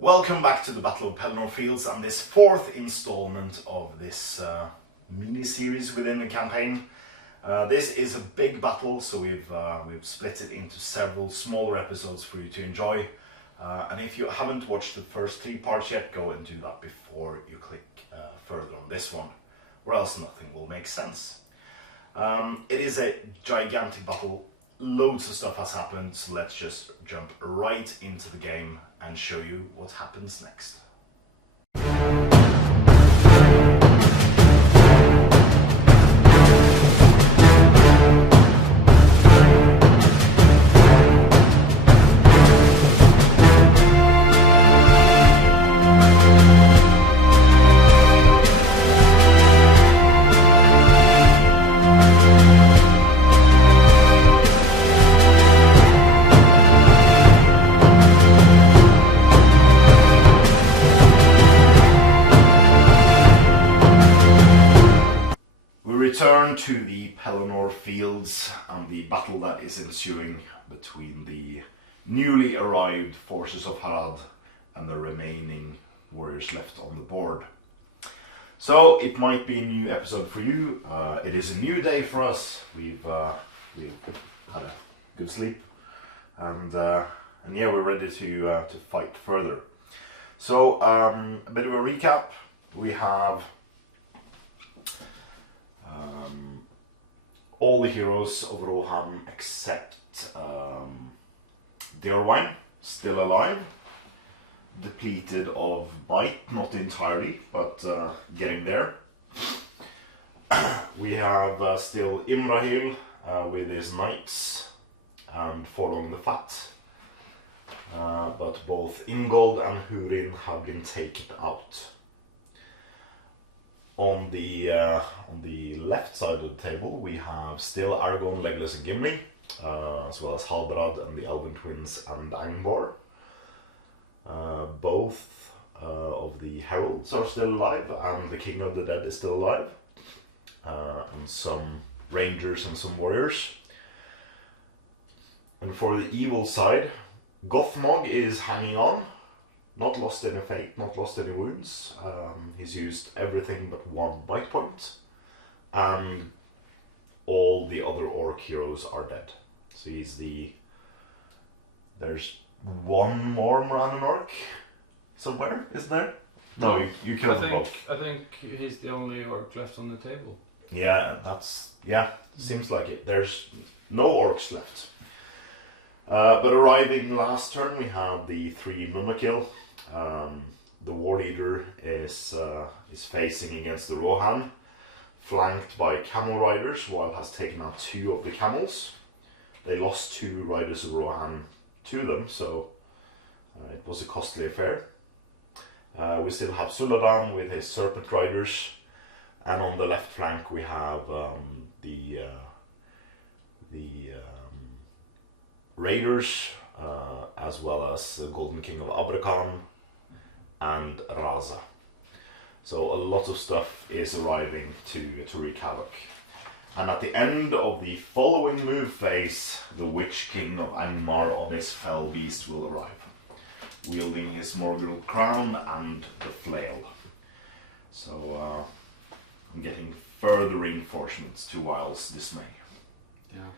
Welcome back to the Battle of Pelennor Fields and this fourth installment of this mini-series within the campaign. This is a big battle, so we've split it into several smaller episodes for you to enjoy. And if you haven't watched the first 3 parts yet, go and do that before you click further on this one, or else nothing will make sense. It is a gigantic battle. Loads of stuff has happened, so let's just jump right into the game and show you what happens next. Return to the Pelennor Fields and the battle that is ensuing between the newly arrived forces of Harad and the remaining warriors left on the board. So it might be a new episode for you. It is a new day for us. We've had a good sleep, and yeah, we're ready to fight further. So a bit of a recap. We have all the heroes of Rohan except Deorwine, still alive, depleted of might, not entirely, but getting there. We have still Imrahil with his knights and Forlong the Fat, but both Ingold and Hurin have been taken out. On the left side of the table, we have still Aragorn, Legolas, and Gimli, as well as Halbrand and the Elven Twins and Angbor. Both of the heralds are still alive, and the King of the Dead is still alive, and some rangers and some warriors. And for the evil side, Gothmog is hanging on. Not lost any fate, not lost any wounds. He's used everything but 1 bite point. And all the other orc heroes are dead. So he's there's 1 more Morannon orc somewhere, isn't there? No, you killed them both. I think he's the only orc left on the table. Yeah, seems like it. There's no orcs left. But arriving last turn, we have the 3 Mumakil. The war leader is facing against the Rohan, flanked by camel riders, while has taken out 2 of the camels. They lost 2 riders of Rohan to them, so it was a costly affair. We still have Suladan with his serpent riders, and on the left flank we have the raiders, as well as the Golden King of Abrakan and Raza. So a lot of stuff is arriving to wreak havoc. And at the end of the following move phase, the Witch King of Angmar on his fell beast will arrive, wielding his Morgul crown and the flail. So I'm getting further reinforcements to Wile's dismay. Yeah.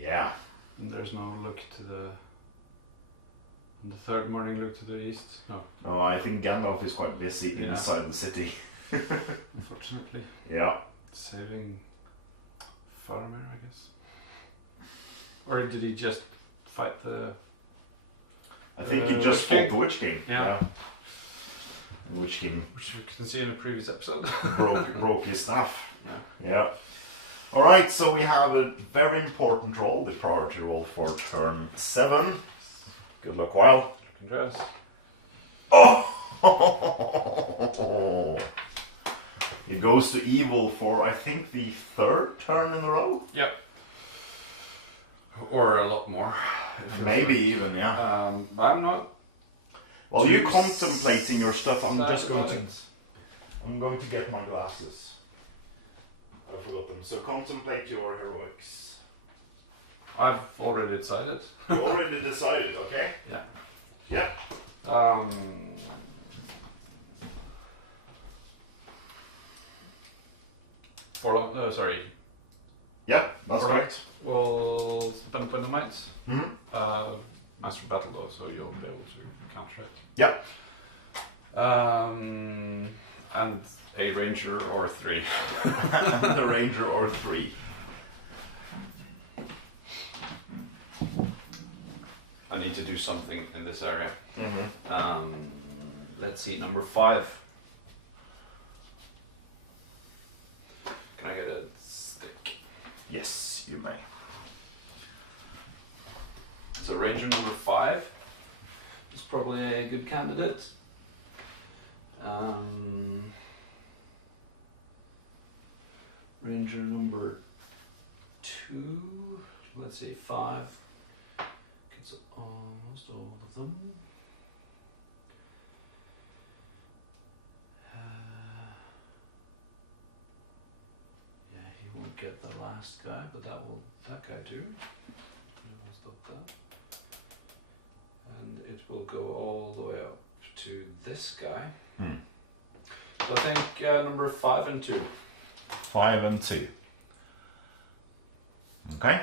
Yeah. And there's no look to the third morning look to the east? No. Oh, I think Gandalf is quite busy inside the city. Unfortunately. Yeah. Saving Faramir, I guess. Or did he just fight the... I think he just fought the Witch King. Yeah. The Witch King... Which we can see in a previous episode. broke his staff. Yeah. Alright, so we have a very important roll, the priority roll for turn 7. Good luck, Wile. Congrats. Oh! It goes to evil for, I think, the 3rd turn in a row? Yep. Or a lot more. Maybe even, yeah. I'm not... While you're contemplating your stuff, I'm going to get my glasses. I forgot them. So contemplate your heroics. I've already decided. You already decided, okay? Yeah. Yeah. Sorry. Yeah, that's Alright. correct. We'll spend point the mites. Mm-hmm. Master battle though, so you'll be able to counter it. Yeah. And a ranger or 3. And the ranger or 3. I need to do something in this area. Mm-hmm. Let's see, number 5. Can I get a stick? Yes, you may. So ranger number 5 is probably a good candidate. Ranger number 2, let's say 5, gets almost all of them. Yeah, he won't get the last guy, but that guy do. We'll stop that. And it will go all the way up to this guy. So I think number 5 and 2. 5 and 2. Okay.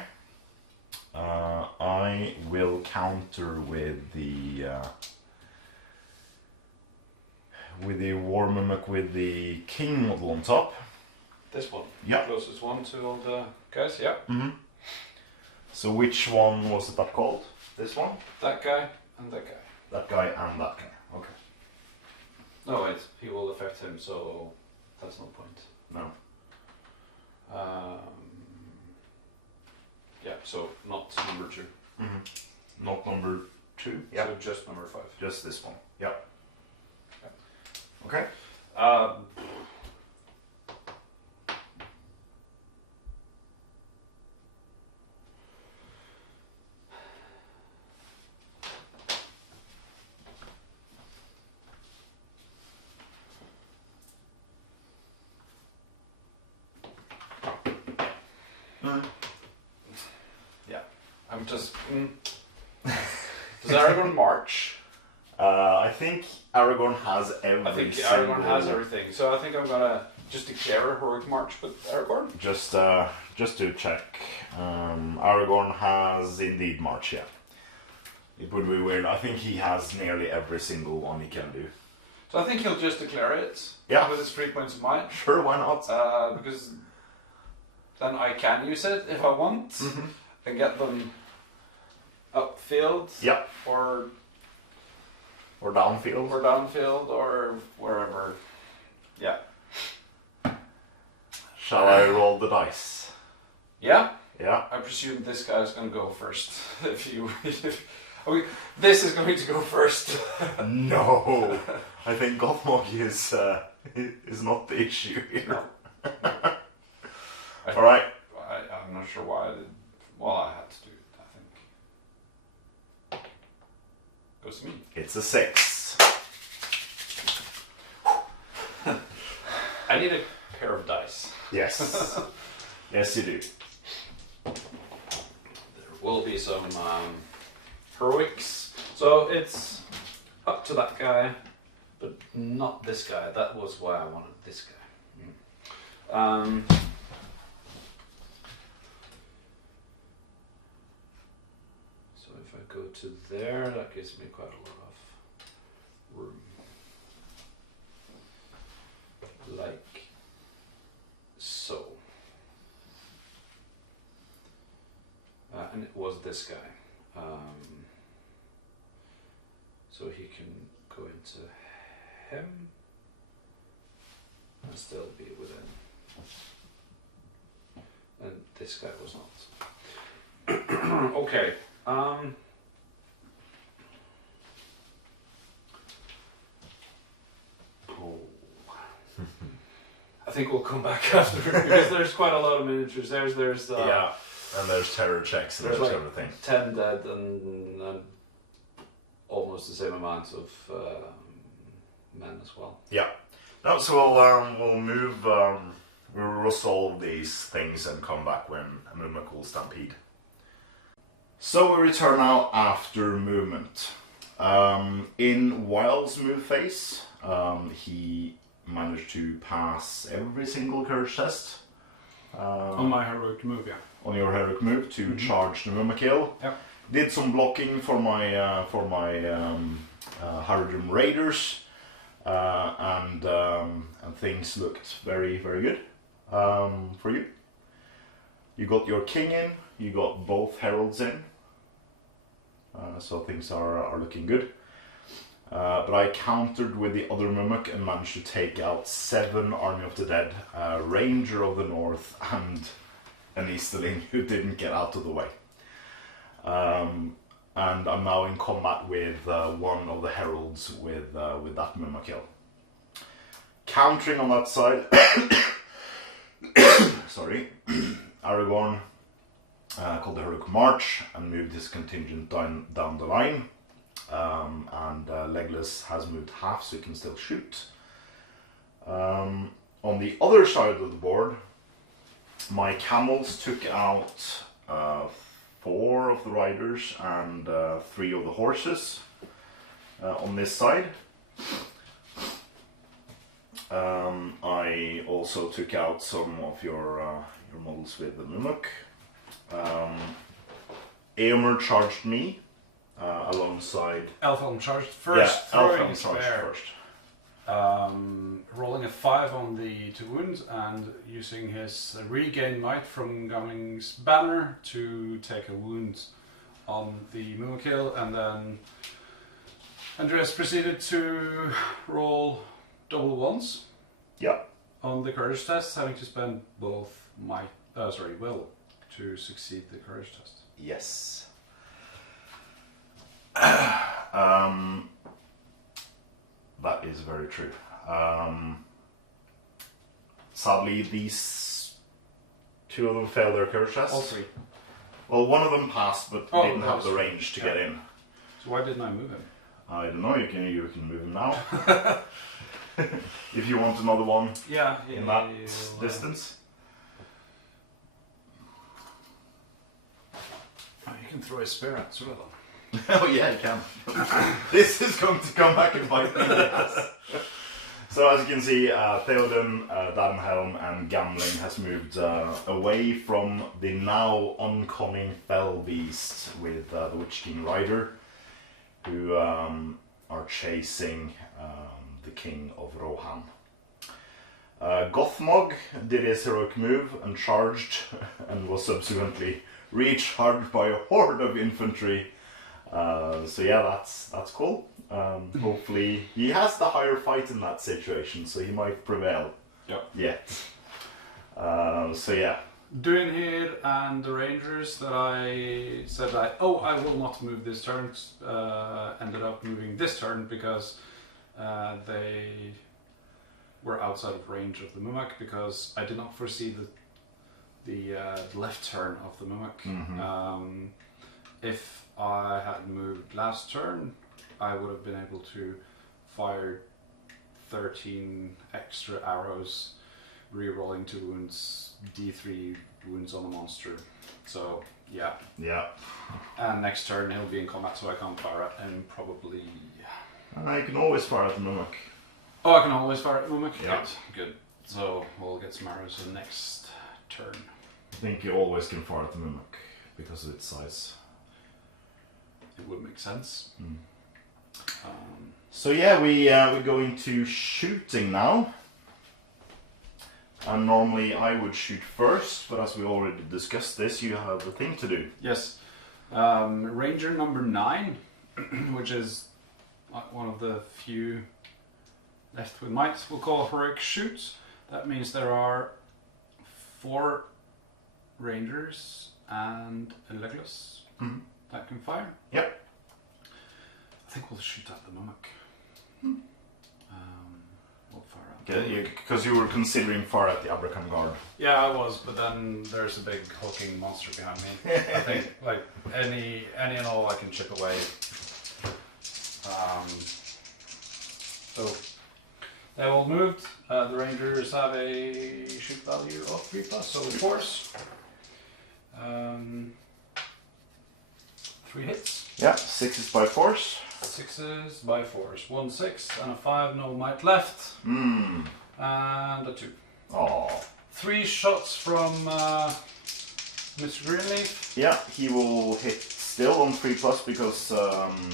I will counter with the war mimic with the king model on top. This one. Yeah. Closest one to all the guys. Yeah. Mm-hmm. So which one was it that called? This one? That guy and that guy. That guy and that guy. Okay. No, wait. He will affect him, so that's no point. No. Yeah. So not number 2. Mm-hmm. Not number 2. Yeah. So just number 5. Just this one. Yeah. Okay. Yeah. I'm just. Does Aragorn march? I think Aragorn has every. I think Aragorn has everything. So I think I'm gonna just declare a heroic march with Aragorn. Just to check, Aragorn has indeed march. Yeah. It would be weird. I think he has nearly every single one he can do. So I think he'll just declare it. Yeah. With his 3 points of might. Sure, why not? Because then I can use it if I want and get them upfield. Yeah. Or downfield. Or downfield or wherever. Yeah. Shall I roll the dice? Yeah. Yeah. I presume this guy's gonna go first. This is going to go first. No, I think Gothmog is not the issue here. No. All right. I'm not sure why I did. Well, I had to do it. I think. Goes to me. It's a 6. I need a pair of dice. Yes. Yes, you do. There will be some heroics. So it's up to that guy, but not this guy. That was why I wanted this guy. So if I go to there, that gives me quite a lot of room. Like so. And it was this guy. So he can go into him and still be within. And this guy was not. Okay. I think we'll come back after because there's quite a lot of miniatures. There's yeah, and there's terror checks and there's like everything. 10 dead and almost the same amount of men as well. Yeah. No, so we'll move. We'll resolve these things and come back when a movement will stampede. So we return now after movement. In Wild's move phase, he managed to pass every single courage test. On my heroic move, yeah. On your heroic move to charge the Mumakil. Yep. Did some blocking for my Haradrim Raiders, and things looked very, very good for you. You got your king in, you got both heralds in, so things are looking good. But I countered with the other Mumuk and managed to take out 7 Army of the Dead, Ranger of the North, and an Easterling who didn't get out of the way. And I'm now in combat with one of the heralds with that Mumakil. Countering on that side, sorry, Aragorn called the Heroic March and moved his contingent down the line. And Legolas has moved half, so he can still shoot. On the other side of the board, my camels took out 4 of the riders and 3 of the horses on this side. I also took out some of your models with the Mumuk. Eomer charged me alongside. Elfhelm charged first. Yeah, Elfhelm charged first. Rolling a 5 on the 2 wounds and using his regain might from Gumming's banner to take a wound on the Mumakil, and then Andreas proceeded to roll double 1s. Yeah. On the courage test, having to spend both will to succeed the courage test. Yes. That is very true. Sadly, these 2 of them failed their courage test. All 3. Well, one of them passed, but didn't have the range to get in. So why didn't I move him? I don't know. You can move him now if you want another one. Yeah, in that distance. You can throw a spear at Suladon. Oh yeah, you can. This is going to come back and bite me. Yes. So as you can see, Theoden, Dadenhelm and Gamling has moved away from the now oncoming Fell Beast with the Witch King Rider, who are chasing the King of Rohan. Gothmog did his heroic move and charged, and was subsequently recharged by a horde of infantry. So yeah, that's cool. Hopefully he has the higher fight in that situation, so he might prevail. Yep. Yet. So yeah. Duinhir and the Rangers that I said I will not move this turn, ended up moving this turn because they were outside of range of the Mumuk, because I did not foresee the left turn of the Mumuk. Mm-hmm. If I had moved last turn, I would have been able to fire 13 extra arrows, re-rolling 2 wounds, D3 wounds on the monster. So yeah. Yeah. And next turn he'll be in combat, so I can't fire at him probably. I can always fire at the Mumuk. Oh, I can always fire at Mumuk? Yeah. Good. So we'll get some arrows in next turn. I think you always can fire at the Mumuk because of its size. It would make sense. Mm. So yeah, we're going to shooting now. And normally I would shoot first, but as we already discussed this, you have a thing to do. Yes. Ranger number 9, which is one of the few left with might, we'll call heroic shoot. That means there are 4 Rangers and a Legolas that can fire. Yep. I think we'll shoot at the Mumuk. We'll fire at Because you were considering fire at the Abraham Guard. Yeah, I was, but then there's a big hulking monster behind me. I think like any and all I can chip away. So they all moved. The Rangers have a shoot value of 3+, so force. 3 hits. Yeah, 6 is by force. 6s by 4s. 1 6 and a 5, no might left. And a 2. Oh. 3 shots from Mr. Greenleaf. Yeah, he will hit still on 3+ because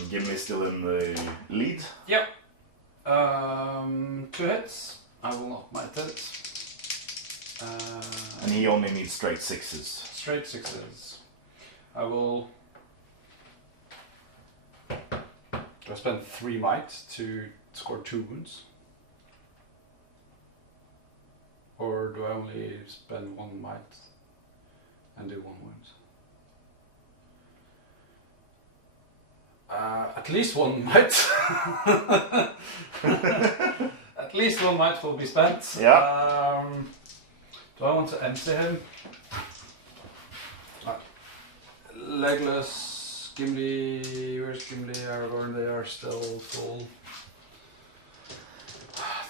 Gimli's still in the lead. Yep. 2 hits. I will not might it. And he only needs straight 6s. Straight 6s. I will. Do I spend 3 might to score 2 wounds? Or do I only spend 1 might and do 1 wound? At least 1 might. At least 1 might will be spent. Yeah. Do I want to empty him? Legolas, Gimli, where's Gimli, Aragorn? They are still full.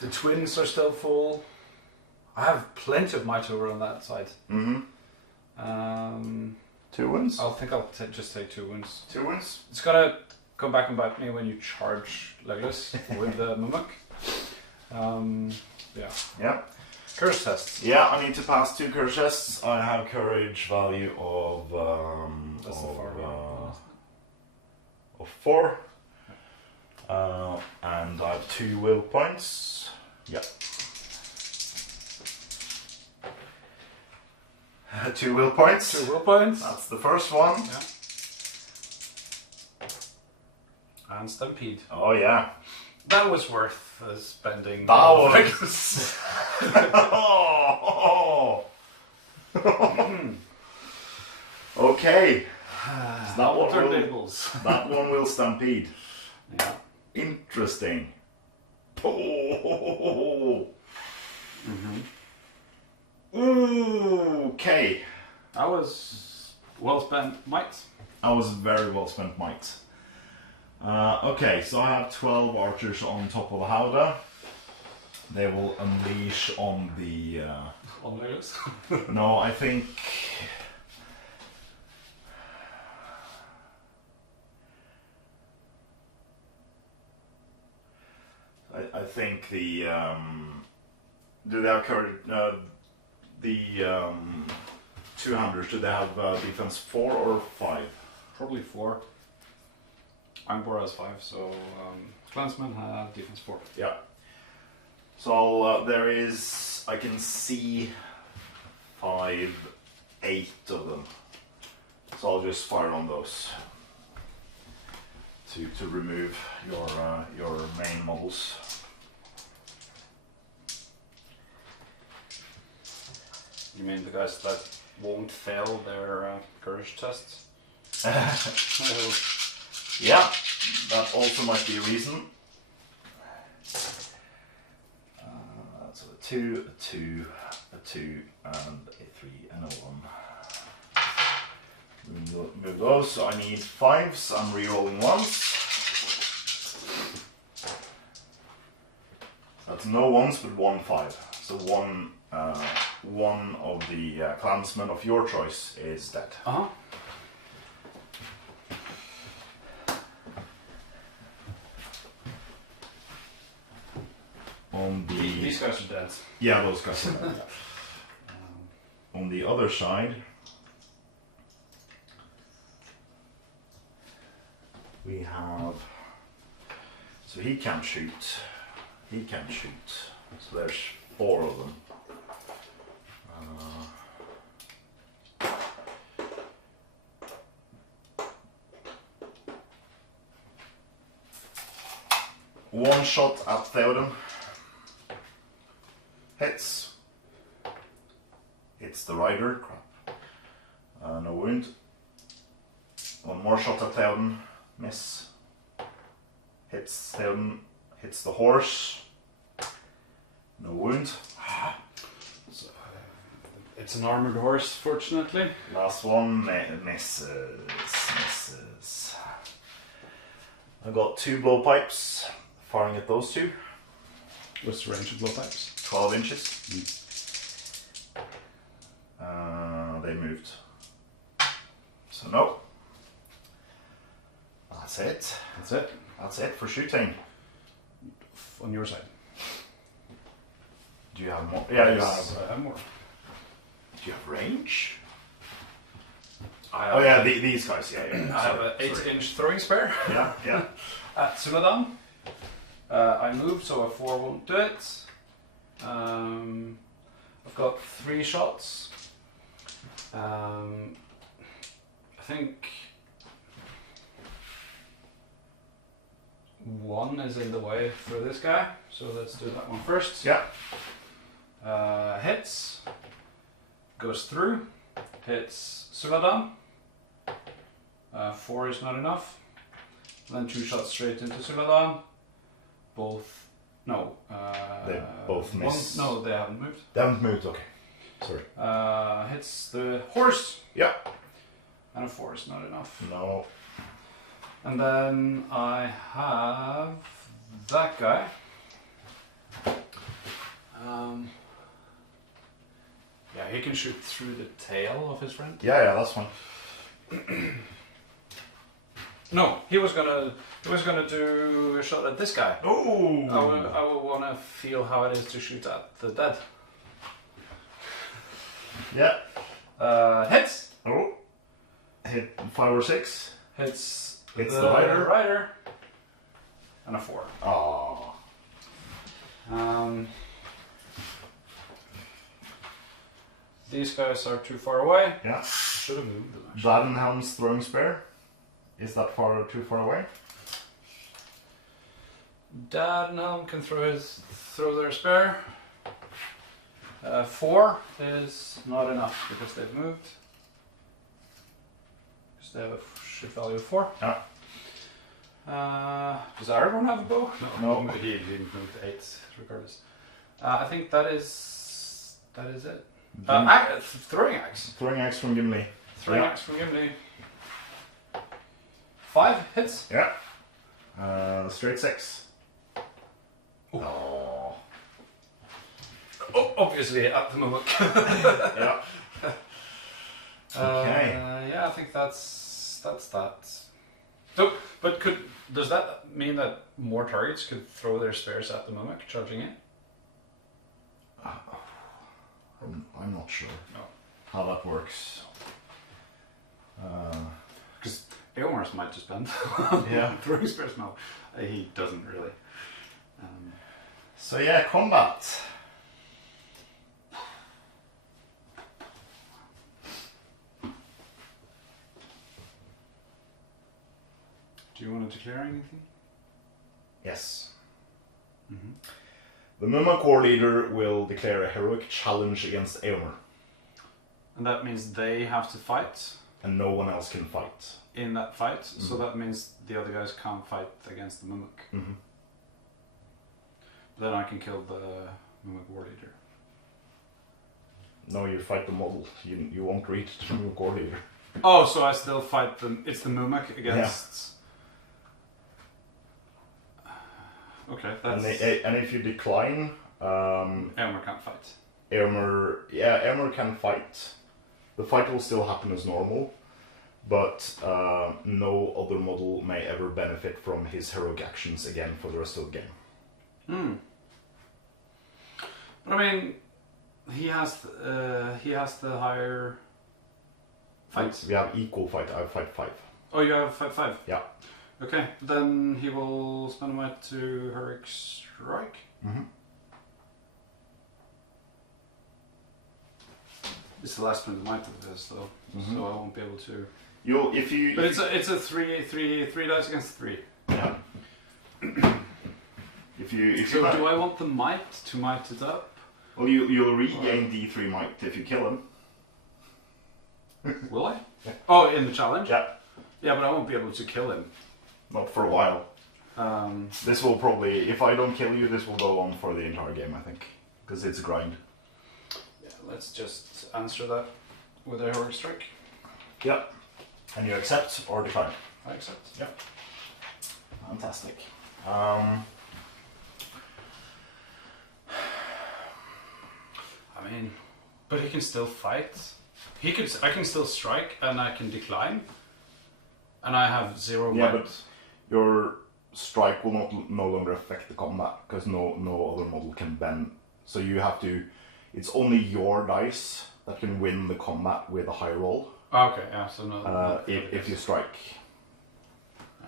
The twins are still full. I have plenty of might over on that side. 2 wounds? I think I'll just take 2 wounds. 2 wounds? It's gonna come back and bite me when you charge Legolas with the Mumuk. Yeah. Yeah. Curse test. Yeah, I need to pass 2 courage tests. I have courage value of That's the far one. of 4. And I have 2 will points. Yeah. 2 will points. 2 will points. That's the first one. Yeah. And Stampede. Oh yeah. That was worth spending. That was. Oh. Okay. So that one will stampede. Yeah. Interesting. Oh. Okay. That was well spent might. That was very well spent might. Okay, so I have 12 archers on top of the howdah. They will unleash on the... On Legolas? No, I think... I think the... do they have courage... the 200s, do they have defense 4 or 5? Probably 4. Angbor has 5, so Clansmen have defense 4. Yeah. So there is, I can see 5, 8 of them. So I'll just fire on those to remove your main models. You mean the guys that won't fail their courage tests? Yeah, that also might be a reason. So a 2, a 2, a 2, and a 3, and a 1. Move those, so I need 5s, I'm re-rolling 1s. That's no 1s, but 1 5. So one of the clansmen of your choice is dead. Uh-huh. These guys are dead. Yeah, those guys are dead. On the other side, we have... So he can shoot. He can shoot. So there's 4 of them. One shot at Theoden. Hits. Hits the rider. Crap. No wound. One more shot at Theoden. Miss. Hits Theoden. Hits the horse. No wound. So, it's an armored horse, fortunately. Last one misses. Misses. I got 2 blowpipes. Firing at those 2. What's the range of blowpipes? 12 inches. They moved. So no. That's it. That's it. That's it for shooting. On your side. Do you have more? Yeah, you Yes, have. I have more. Do you have range? I have, Oh yeah, these guys. Yeah, yeah. I have an 8-inch throwing spear Yeah, yeah. at Suladan. I moved, so a 4 won't do it. I've got 3 shots. I think 1 is in the way for this guy, so let's do that one first. Yeah. Hits, goes through, hits Suladan. 4 is not enough. Then 2 shots straight into Suladan. Both, no. They both miss. No, they haven't moved. They haven't moved. Okay. Sorry. Hits the horse. Yeah. And a 4 is not enough. No. And then I have that guy. Yeah, he can shoot through the tail of his friend. Yeah, yeah, that's fine. No, he was gonna do a shot at this guy. Oh. I would want to feel how it is to shoot at the dead. Yeah. Hits. Oh. Hit 5 or 6. Hits the rider. And a 4. Oh. These guys are too far away. Yeah. Should have moved them. Actually. Bladenhelm's throwing spear. Is that too far away? Dadenhelm can throw their spear. 4 is not enough because they've moved. Because they have a shoot value of 4. Yeah. Does Aragorn have a bow? No, he didn't move to 8 regardless. I think that is it. Throwing axe. Throwing axe from Gimli. Throwing axe from Gimli. 5 hits. Yeah. Straight 6. Oh. Obviously at the moment. Yeah. Okay. Yeah, I think that's that. So, but does that mean that more targets could throw their spears at the mimic, charging it? I'm not sure No. how that works. Because Eomar's might just bend. Yeah. Throwing spears, no. He doesn't really. So yeah, combat. Do you want to declare anything? Yes. Mm-hmm. The Mumma Corps leader will declare a heroic challenge against Eomer, And that means they have to fight and no one else can fight. in that fight, so that means the other guys can't fight against the Mimic. Mm-hmm. Then I can kill the Mimic war leader. No, you fight the model. You won't reach the Mumma Corps leader. Oh, so I still fight them. It's the Mimic against. Okay, that's. And if you decline, Eomer can't fight. Eomer can fight. The fight will still happen as normal, but no other model may ever benefit from his heroic actions again for the rest of the game. Hmm. But I mean, he has the higher fight. We have equal fight. I have fight 5. Oh, you have fight 5. Yeah. Okay, then he will spend a might to heroic strike. Mm-hmm. It's the last spend of might of this though, so I won't be able to. But it's a three dice against 3. Yeah. If So do I want the might to might it up? Well, you'll regain D3 might if you kill him. Will I? Oh, in the challenge? Yeah. Yeah, but I won't be able to kill him. Not for a while. Um, This will probably, if I don't kill you, this will go on for the entire game, I think, because it's a grind. yeah, let's just answer that with a heroic strike. Yeah. And you accept or decline. I accept. Yeah. Fantastic. I mean, but he can still fight. I can still strike and I can decline. And I have 0 Yeah, might. your strike will no longer affect the combat because no other model can bend. So you have to. It's only your dice that can win the combat with a high roll. Oh, okay, yeah. So no. If you strike. Yeah.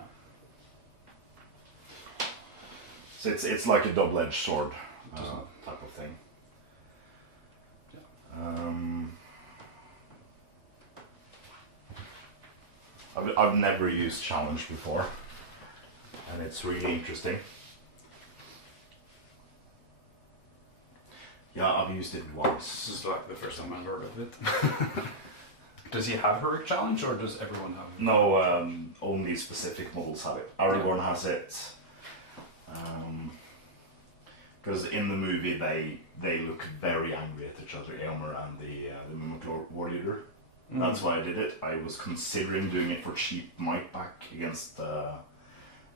So it's like a double-edged sword type of thing. I've never used challenge before, and it's really interesting. Yeah, I've used it once. This is like the first time I've heard of it. Does he have Heroic Challenge, or does everyone have it? No, only specific models have it. Aragorn has it. Because in the movie they look very angry at each other, Eomer and the Mimic War Leader. That's why I did it. I was considering doing it for cheap might back against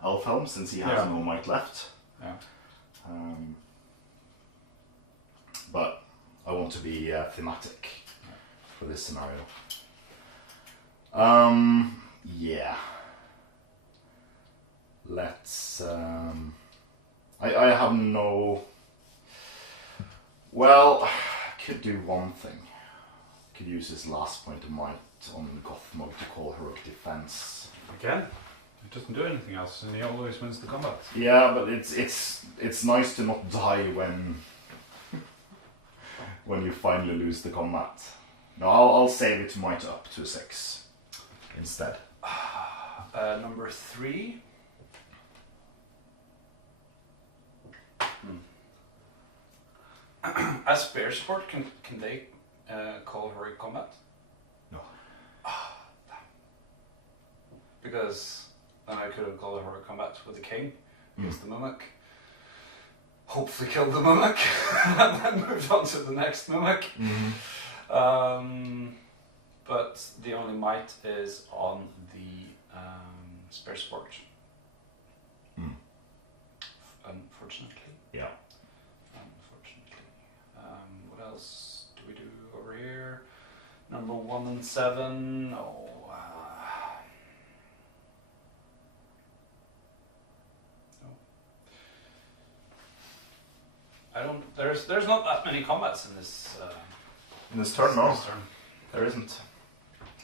Elfhelm, since he has no might left. Yeah. But I want to be thematic for this scenario. Yeah. Let's. I have no. Well, I could do one thing. Could use his last point of might on Goth mode to call heroic defense. Again? It doesn't do anything else, and he always wins the combat. Yeah, but it's nice to not die when you finally lose the combat. No, I'll save it might up to 6 instead. Number 3. As bear support, can they call heroic combat? No. Because then I could have called a heroic combat with the king against the mimic. Hopefully killed the mimic and then moved on to the next mimic. But the only might is on the spare support. Unfortunately. Yeah. Unfortunately. What else do we do over here? Number 1 and 7. Oh. I don't. There's not that many combats in this. In this turn, no. This turn. There isn't.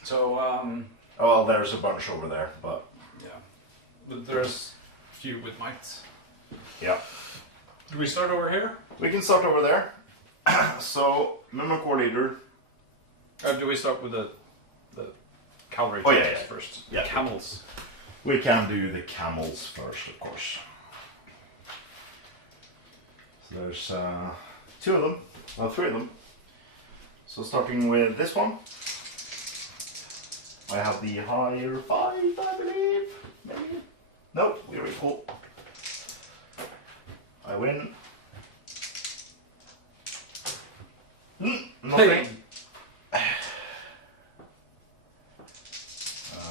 So Oh, well, there's a bunch over there, but Yeah. But there's a few with might. yeah. Do we start over here? We can start over there. So, Mimic War Leader. Or do we start with the cavalry Oh, yeah, troops yeah. first? Yeah. Camels. We can do the camels first, of course. So there's 2 of them. Well, 3 of them. So starting with this one. I have the higher 5, I believe. Maybe. Nope, we're equal. I win. Nothing.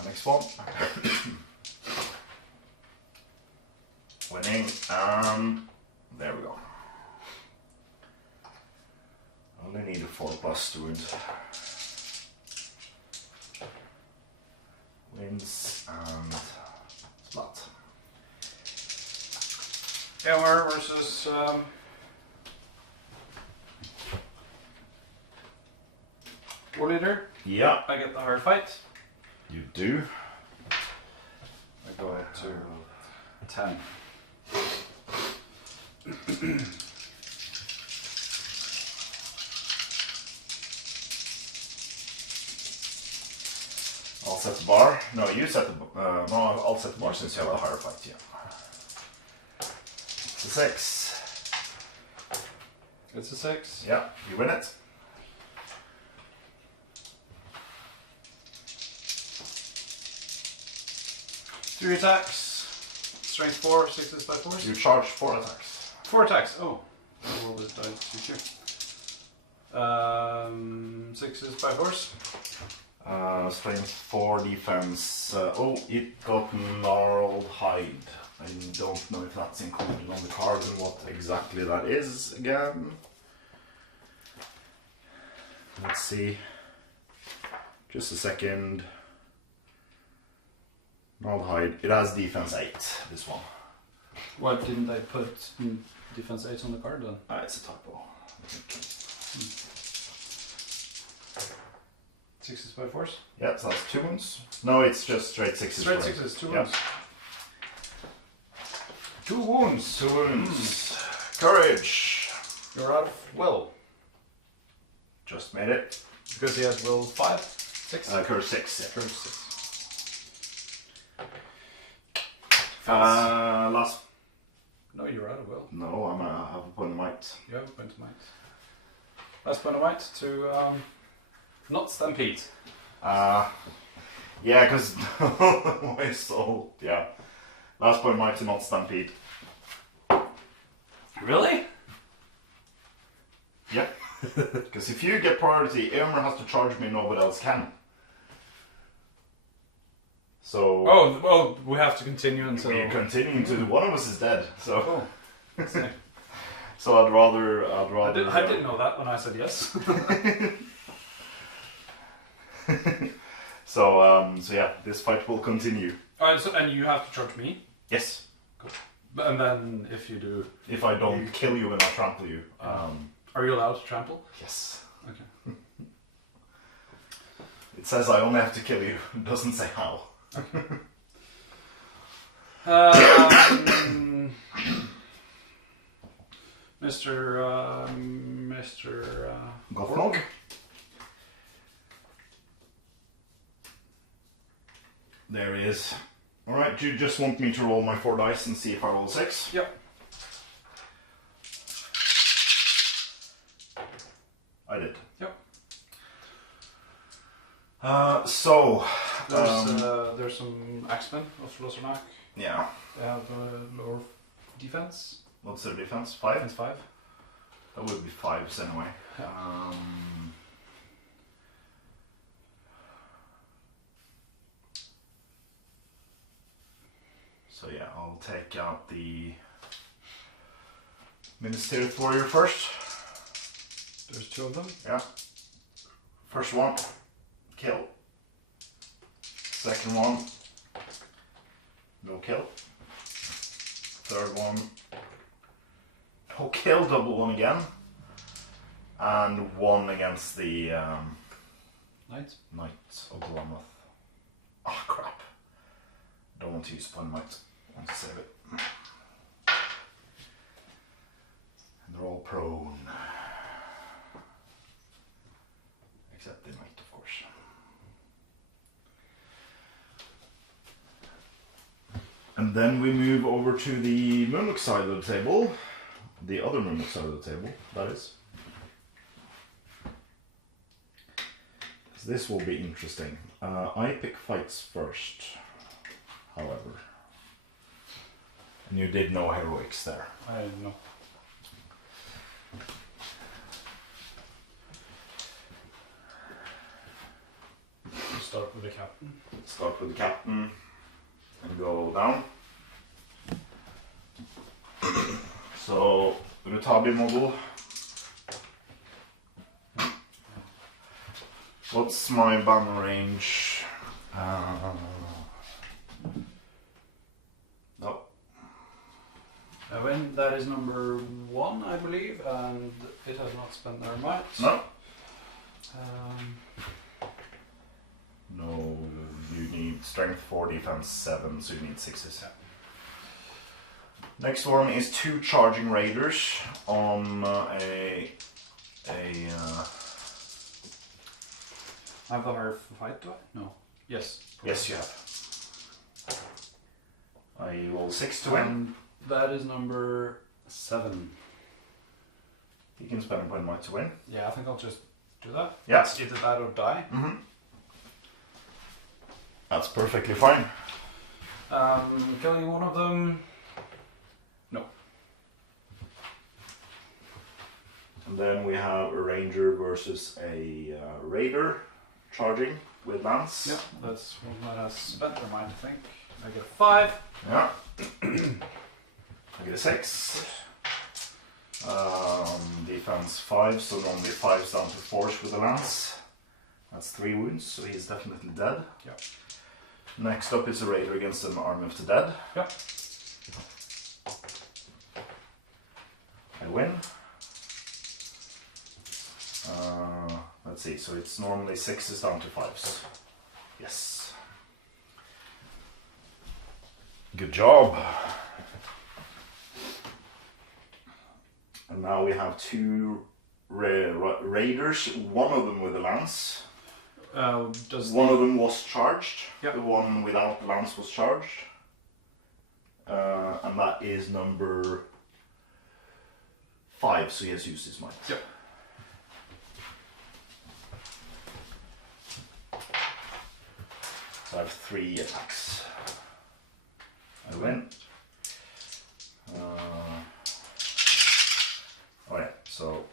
Next one. Winning. There we go. Only need a 4+ to win. Wins and splat. Eomer versus War Leader. Yeah, I get the hard fight. you do. I go up to 10. I'll set the bar. No, you set the bar. No, I'll set the bar since you have the higher fight, yeah. It's a 6. It's a 6. Yeah, you win it. Three attacks. Strength 4, 6s by 4s. You charge 4 attacks. 4 attacks. Oh. I'll roll this dice to shoot. 6s by 4s. Strength 4, defense. Oh, it got gnarled hide. I don't know if that's included on the card and what exactly that is again. Let's see. Just a second. I'll hide. It has defense 8, this one. Why didn't I put defense 8 on the card then? It's a typo. 6s by 4s? Yeah, so that's 2 wounds. No, it's just straight 6s. Straight 6s, 2 Yeah. wounds. 2 wounds! 2 wounds. Courage. You're out of will. Just made it. Because he has will 5? 6? Courage 6. Yeah. Courage 6. Last. No, you're out of will. No, I have a point of might. You have a point of might. Last point of might to not stampede. Yeah, because my soul. Yeah. Last point of might to not stampede. Really? Yeah. Because if you get priority, Eomer has to charge me, nobody else can. So. Oh, well, we have to continue until. We're continuing to. One of us is dead, so. Oh. See. So I'd rather. I didn't know that when I said yes. So yeah, this fight will continue. And you have to charge me. Yes. Cool. And then if you do, If I don't kill you and I trample you. are you allowed to trample? Yes. Okay. It says I only have to kill you. It doesn't say how. Mr. Gothmog. There he is. Alright, do you just want me to roll my 4 dice and see if I roll 6? Yep. I did. Yep. So... there's some Axemen of Losernak. yeah. They have lower defense. What's their defense? 5? Defense 5. That would be 5s anyway. Yeah. So yeah, I'll take out the Ministerial Warrior first. There's 2 of them. Yeah. First one, kill. Second one, no kill. Third one, no kill, double one again. And 1 against the Knight. Knight of the Lammoth. Oh crap. Don't want to use Fun Might. I want to save it. And they're all prone. Except the Knight, of course. And then we move over to the Mumuk side of the table. The other Mumuk side of the table, that is. This will be interesting. I pick fights first, however. And you did no heroics there. I don't know. Start with the captain. Start with the captain and go down. So, Rutabi model. What's my banner range? No. When that is number 1, I believe, and it has not spent their might. No. Um, No, you need strength 4, defense 7, so you need 6s. Yeah. Next one is 2 charging raiders on I have the higher fight, do I? No. Yes. Yes, you have. I roll 6 to win. That is number 7. You can spend a point of might to win. Yeah, I think I'll just do that. Yeah. It's either that or die. Mm-hmm. That's perfectly fine. Killing one of them. No. And then we have a ranger versus a raider charging with lance. Yeah, that's one that has spent their mind, I think. I get a 5. Yeah. I get a 6. Defense 5, so normally 5's down to 4s with the lance. That's 3 wounds, so he's definitely dead. Yeah. Next up is a raider against an army of the dead. Yeah. I win. Let's see, so it's normally 6s down to 5s. Yes. Good job. And now we have 2 raiders, one of them with a lance. One of them was charged. Yep. The one without the lance was charged. And that is number 5, so he has used his might. Yep. So I have 3 attacks. I win. Oh yeah, so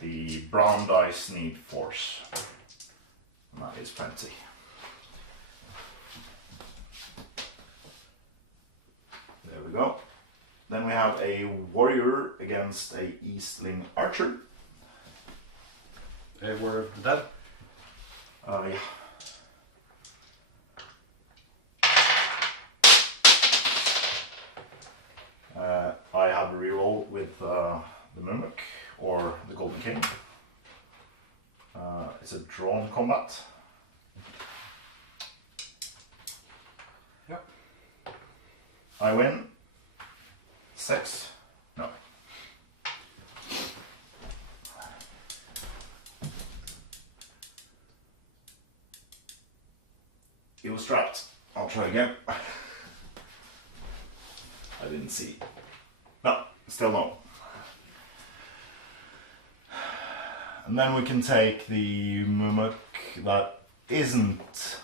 the brown dice need force. And that is plenty. There we go. Then we have a warrior against a Eastling archer. A Warrior of the Dead. Yeah. I have a reroll with the Mimic or the Golden King. It's a drawn combat. Yep. I win. 6. No. He was trapped. I'll try again. I didn't see. No, still no. And then we can take the Mimic that isn't...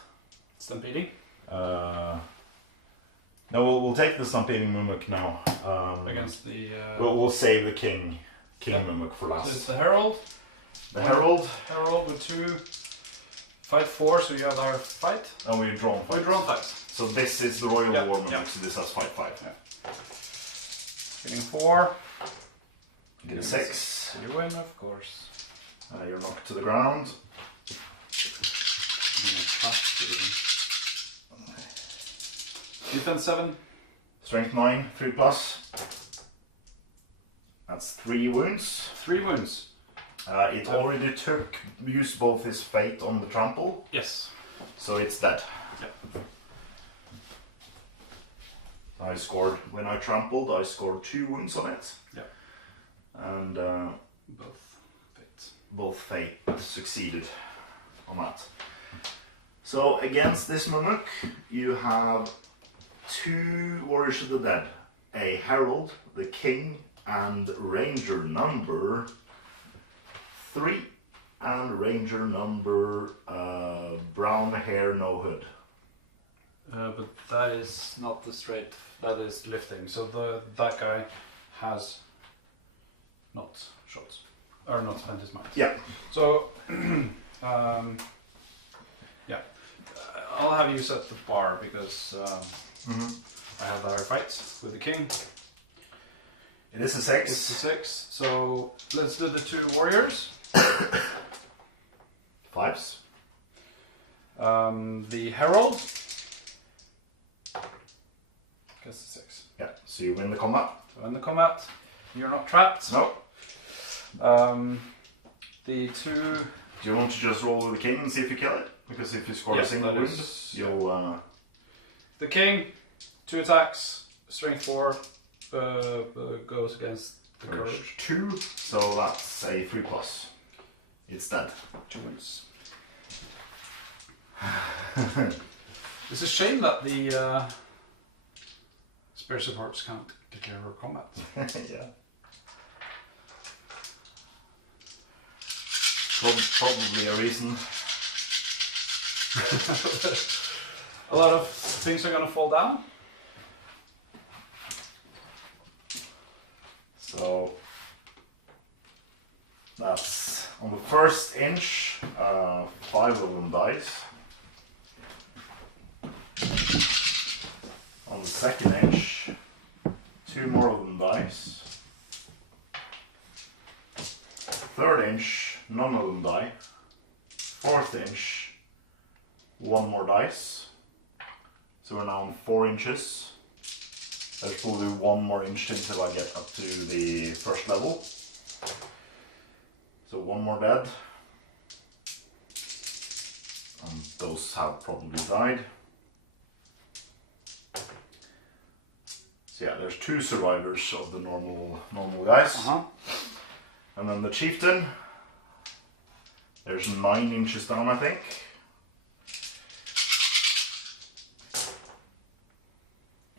Stampeding. No, we'll take the Stampeding Mimic now. Against the... We'll save the King Mimic for So last. it's the Herald. The Herald. Herald with 2. Fight 4, so you have our fight. And we're drawn 5. We draw fight. So this is the Royal Yeah, War Mimic, yeah. so this has fight 5. Yeah. Getting 4. Get a 6. You win, of course. You're knocked to the ground. Defense 7. Strength 9, 3 plus. That's 3 wounds. 3 wounds. It already used both his fate on the trample, Yes. so it's dead. Yep. I scored, when I trampled, I scored 2 wounds on it. Yep. And Both fates. both fate succeeded on that. So against this Mimic, you have 2 Warriors of the Dead, a Herald, the King, and Ranger number 3, and Ranger number brown hair, no hood. But that is not the straight. That is lifting. So that guy has not shots or not spent his might. Yeah. So yeah, I'll have you set the bar because I have the higher fights with the king. It is a 6. It's a 6. So let's do the 2 warriors. 5s. The herald. Guess the 6. Yeah, so you win the combat. So in the combat, you're not trapped. No. The 2. Do you want to just roll with the King and see if you kill it? Because if you score a Yes, single that wound, is- you'll... The king, 2 attacks, strength 4, goes against the courage. 2, so that's a 3 plus. It's dead. 2 wins. It's a shame that the spear supports can't declare her combat. Yeah. Probably a reason. A lot of things are gonna fall down. So that's on the first inch, 5 of them dies. On the second inch, 2 more of them dies. Third inch, none of them die. Fourth inch, 1 more dice. inches. There's probably 1 more inch until I get up to the first level. So 1 more dead. And those have probably died. So yeah, there's 2 survivors of the normal guys. And then the chieftain, there's 9 inches down, I think.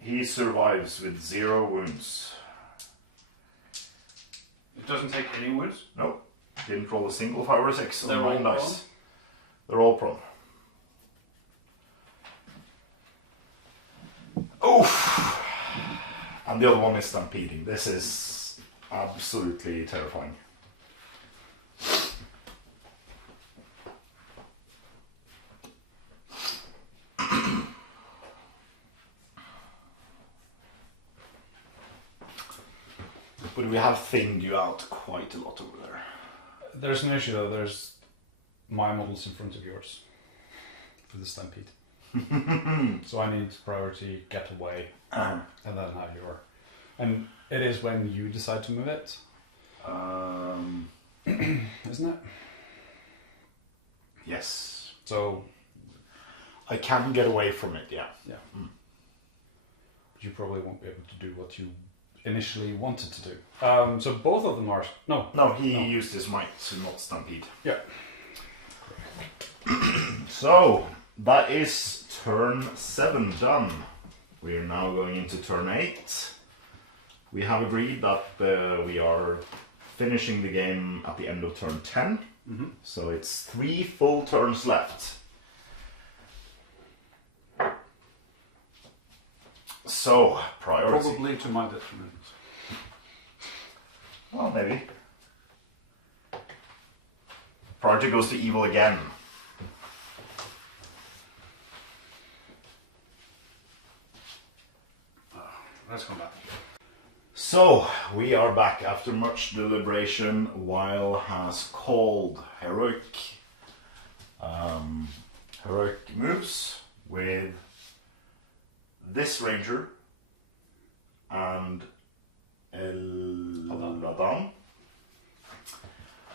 He survives with 0 wounds. It doesn't take any wounds? Nope. Didn't roll a single 5 or 6 on They're 9 all dice. prone? They're all prone. Oof! And the other one is stampeding. This is absolutely terrifying. But we have thinned you out quite a lot over there. There's an issue though, there's my models in front of yours for the stampede. So I need priority, get away, and then have your... And it is when you decide to move it. Isn't it? Yes. So I can get away from it, yeah. Yeah. But you probably won't be able to do what you initially wanted to do. So both of them are... No. No, he used his might to not stampede. Yeah. So, that is turn 7 done. We are now going into turn 8. We have agreed that we are finishing the game at the end of turn 10. So it's 3 full turns left. So, priority. Probably to my detriment. Well, maybe. Priority goes to evil again. Let's come back. So, we are back after much deliberation. Weil has called Heroic. Heroic moves with this ranger and Ladan.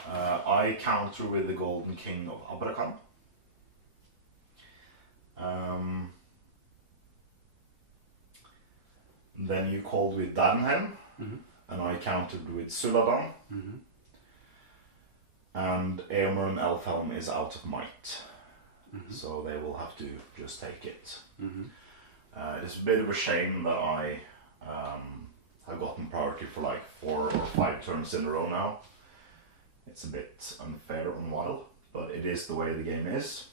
I counter with the Golden King of Abrakan. Then you called with Danhen, and I countered with Suladan. And Eomer and Elfhelm is out of might, so they will have to just take it. It's a bit of a shame that I have gotten priority for like 4 or 5 turns in a row now. It's a bit unfair on Weil, but it is the way the game is.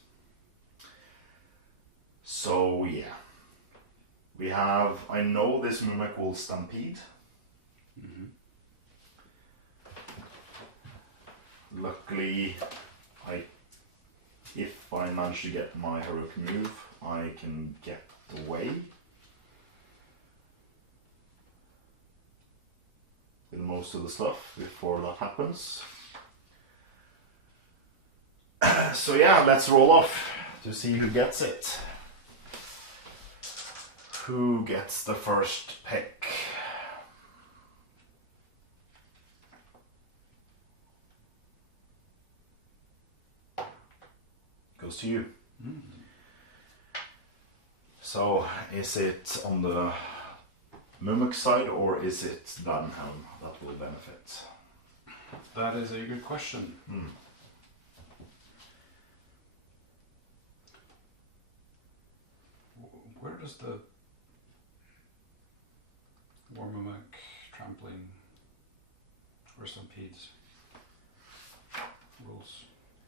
So yeah. We have, I know this Mumek will stampede. Luckily, if I manage to get my heroic move, I can get away with most of the stuff before that happens. So yeah, let's roll off to see who gets it. Who gets the first pick? Goes to you. So, is it on the Mumuk side or is it Danhelm that will benefit? That is a good question. Where does the Wargaming trampling or stampedes rules?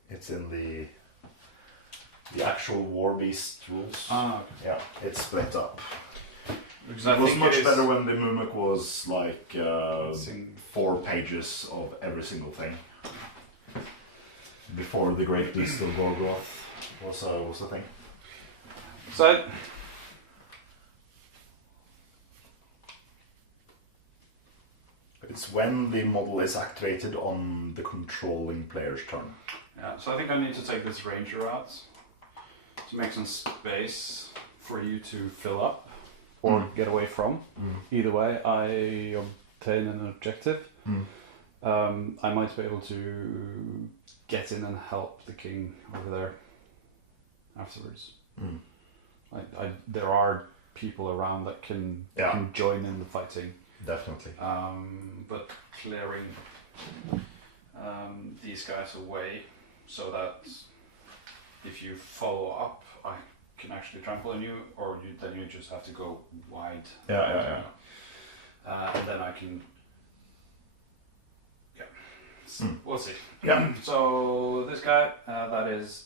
It's in the actual War Beast rules. Ah, okay. Yeah, it's split up. Because It was much better when the Mumuk was like Sing- 4 pages of every single thing. Before the Great Beast of Gorgoroth was a thing. So, It's when the model is activated on the controlling player's turn. yeah, so I think I need to take this ranger out to make some space for you to fill up. or get away from. Either way, I obtain an objective. I might be able to get in and help the king over there afterwards. There are people around that can join in the fighting. Definitely. But clearing these guys away so that if you follow up, I can actually trample on you, or then you just have to go wide. Yeah. And then I can. We'll see. Yeah. So this guy, that is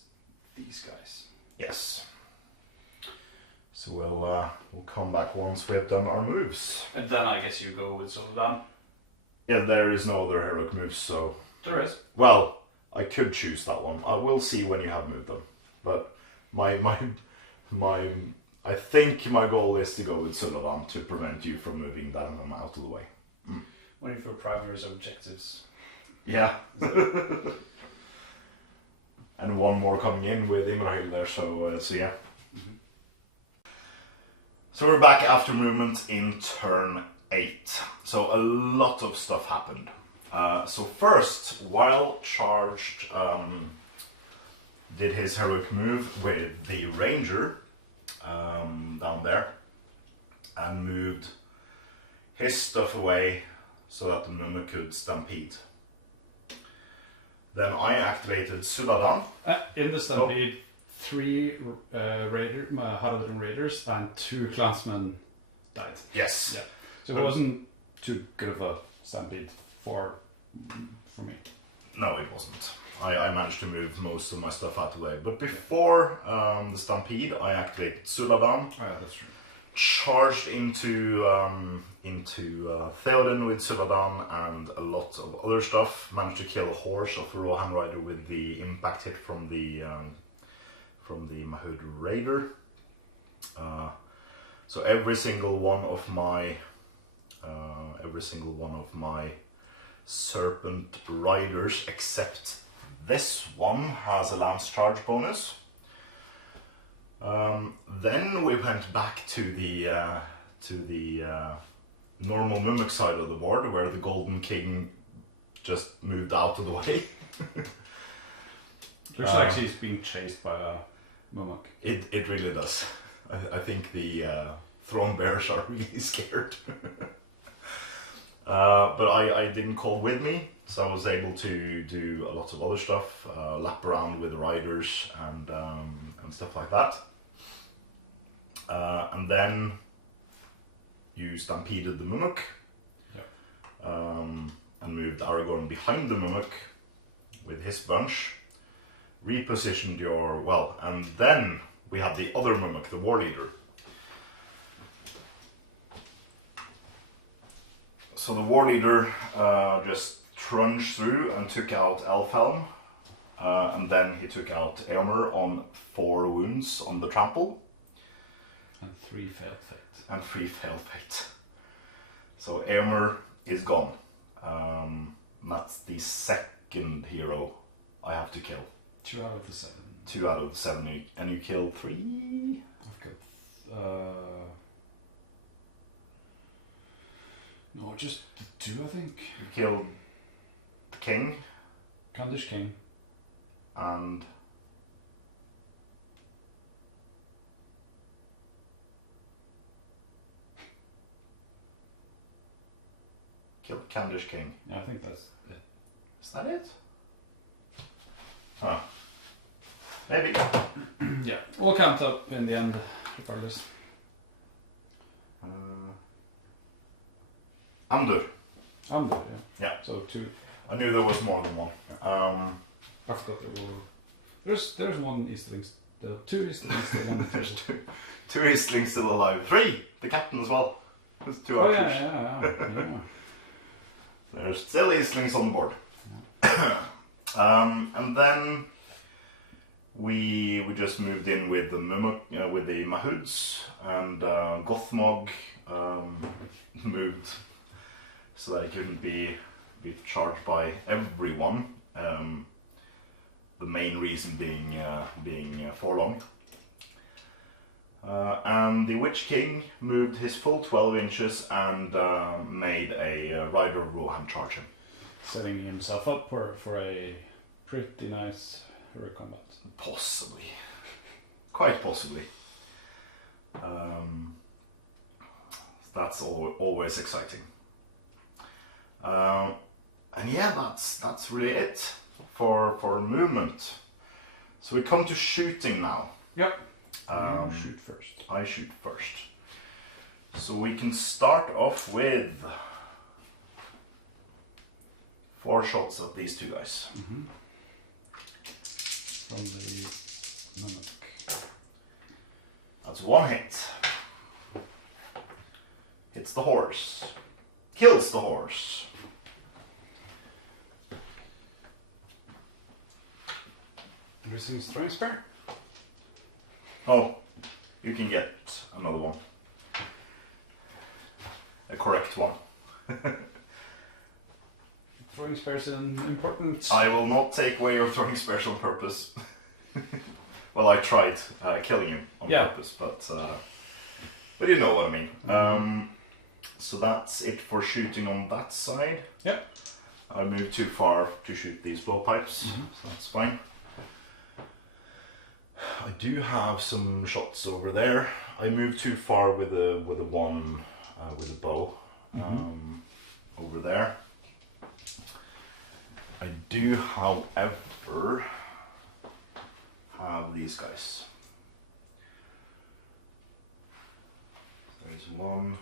these guys. Yes. So we'll come back once we've done our moves. And then I guess you go with Soldan. Yeah, there is no other heroic moves, so... There is. Well, I could choose that one. I will see when you have moved them. But I think my goal is to go with Sullivan to prevent you from moving them out of the way. One of your primary objectives. Yeah. And one more coming in with Imrahil there, so yeah. So we're back after movement in turn 8. So a lot of stuff happened. So first, while charged, did his heroic move with the ranger down there and moved his stuff away so that the Mumma could stampede. Then I activated Suladan. In the stampede, 3 Haraldin raiders and 2 clansmen died. Yes. Yeah. So it wasn't too good of a stampede for me. No, it wasn't. I managed to move most of my stuff out of the way. But before the stampede, I activated Suladan. Oh, yeah, that's true. Charged into Theoden with Suladan and a lot of other stuff. Managed to kill a horse of a Rohan rider with the impact hit from the Mahud raider. So every single one of my serpent riders except this one has a lance charge bonus. Then we went back to the normal Mimic side of the board, where the Golden King just moved out of the way. Looks like she's being chased by a Mumuk. It really does. I think the throne bearers are really scared. But I didn't call with me, so I was able to do a lot of other stuff, lap around with the riders and stuff like that. And then you stampeded the Mumuk, and moved Aragorn behind the Mumuk with his bunch, repositioned and then we had the other Mumuk, the war leader. So the war leader just trunged through and took out Elfhelm, and then he took out Eomer on 4 wounds on the trample. And 3 failed fate. So Eomer is gone. That's the second hero I have to kill. 2 out of the 7. 2 out of the 7, and you killed 3? I've got... No, just the 2, I think. You killed the king. Kandish King. And... killed Kandish King. Yeah, I think that's it. Is that it? Huh. Maybe. Yeah, we'll count up in the end, regardless. Amdur. Yeah. Yeah. So 2. I knew there was more than one. I forgot there were... There's one Easterling. 2 Easterlings still on the There's table. 2 Eastlings still alive. 3! The captain as well. There's 2 Oh, archers. yeah. There's still Eastlings on the board. Yeah. And then we just moved in with the Mumuk, with the Mahuds, and Gothmog moved so that it couldn't be charged by everyone. The main reason being Forlong. And the Witch King moved his full 12 inches and made a Rider of Rohan charge him. Setting himself up for a pretty nice heroic combat. Possibly. Quite possibly. That's always exciting. And yeah, that's really it for movement. So we come to shooting now. Yep. You shoot first. I shoot first. So we can start off with 4 shots at these 2 guys. Mm-hmm. From the mimic. That's 1 hit. Hits the horse. Kills the horse. Using his throwing spear. Oh, you can get another one. A correct one. Throwing spear is an important. I will not take away your throwing spear on purpose. Well, I tried killing him on purpose, but you know what I mean. Mm-hmm. So that's it for shooting on that side. Yep. I moved too far to shoot these blowpipes, so that's fine. I do have some shots over there. I moved too far with a one with a bow over there. I do, however, have these guys. There's one.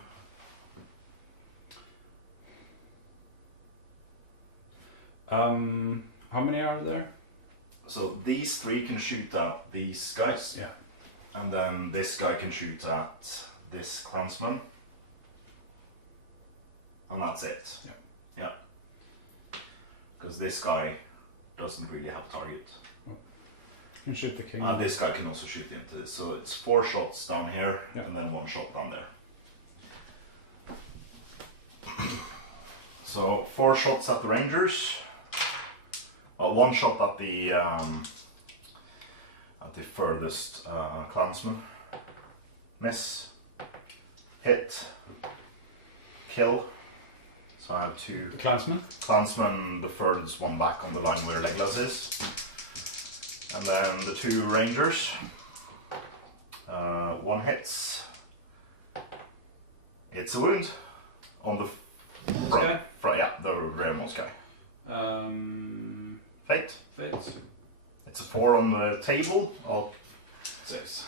How many are there? So these 3 can shoot at these guys. Yeah. And then this guy can shoot at this clansman. And that's it. Yeah. Yeah. Because this guy doesn't really have target. You can shoot the king. And this guy can also shoot into this. So it's 4 shots down here, Yeah. and then 1 shot down there. So 4 shots at the Rangers. 1 shot at the furthest clansman. Miss. Hit. Kill. So I have 2 The clansman. clansmen, the furthest one back on the line where Legolas is. And then the 2 Rangers. 1 hits. It's a wound on the guy? yeah, the rearmost guy. Fate. Fate. It's a 4 on the table. 6.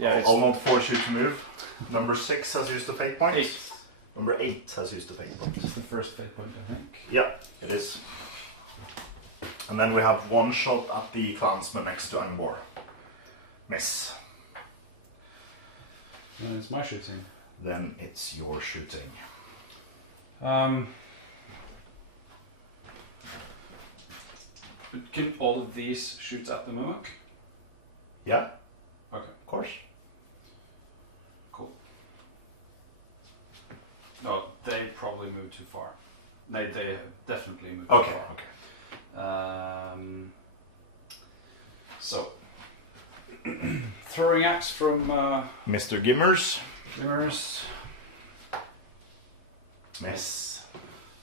I'll not force you to move. Number 6 has used a fate point. 8. Number 8 has used a fate point. It's the first fate point, I think. Yeah, it is. And then we have 1 shot at the clansman next to Angbor. Miss. Then it's my shooting. Then it's your shooting. Can all of these shoot at the mimic? Yeah, Okay, of course. cool. No, they probably moved too far. They definitely moved Okay, too okay. far. So, throwing axe from Mr. Gimmers. Glimmers. Miss.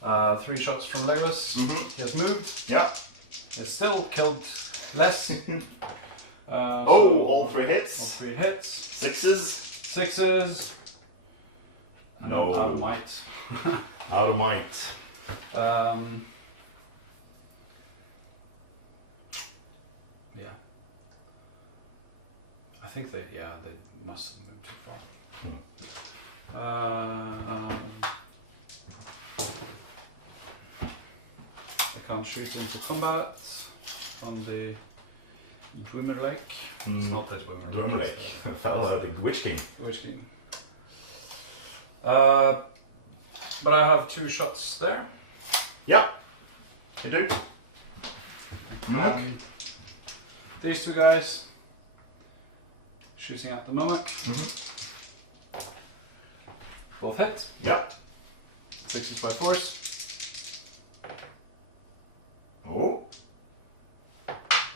3 shots from Legolas. Mhm. He has moved. Yeah. It's still killed less. All 3 All hits. 3 hits. 6s. 6s. And No. out of might. Out of might. Yeah. I think they must have moved too far. I can't shoot into combat on the Dwemer Lake. It's not the Dwemer Lake. Dwemer Lake. Fell the Witch King. Witch King. But I have 2 shots there. Yeah. You do. Mimic. These 2 guys shooting at the mimic. Both hit. Yeah. 6s by force. Oh.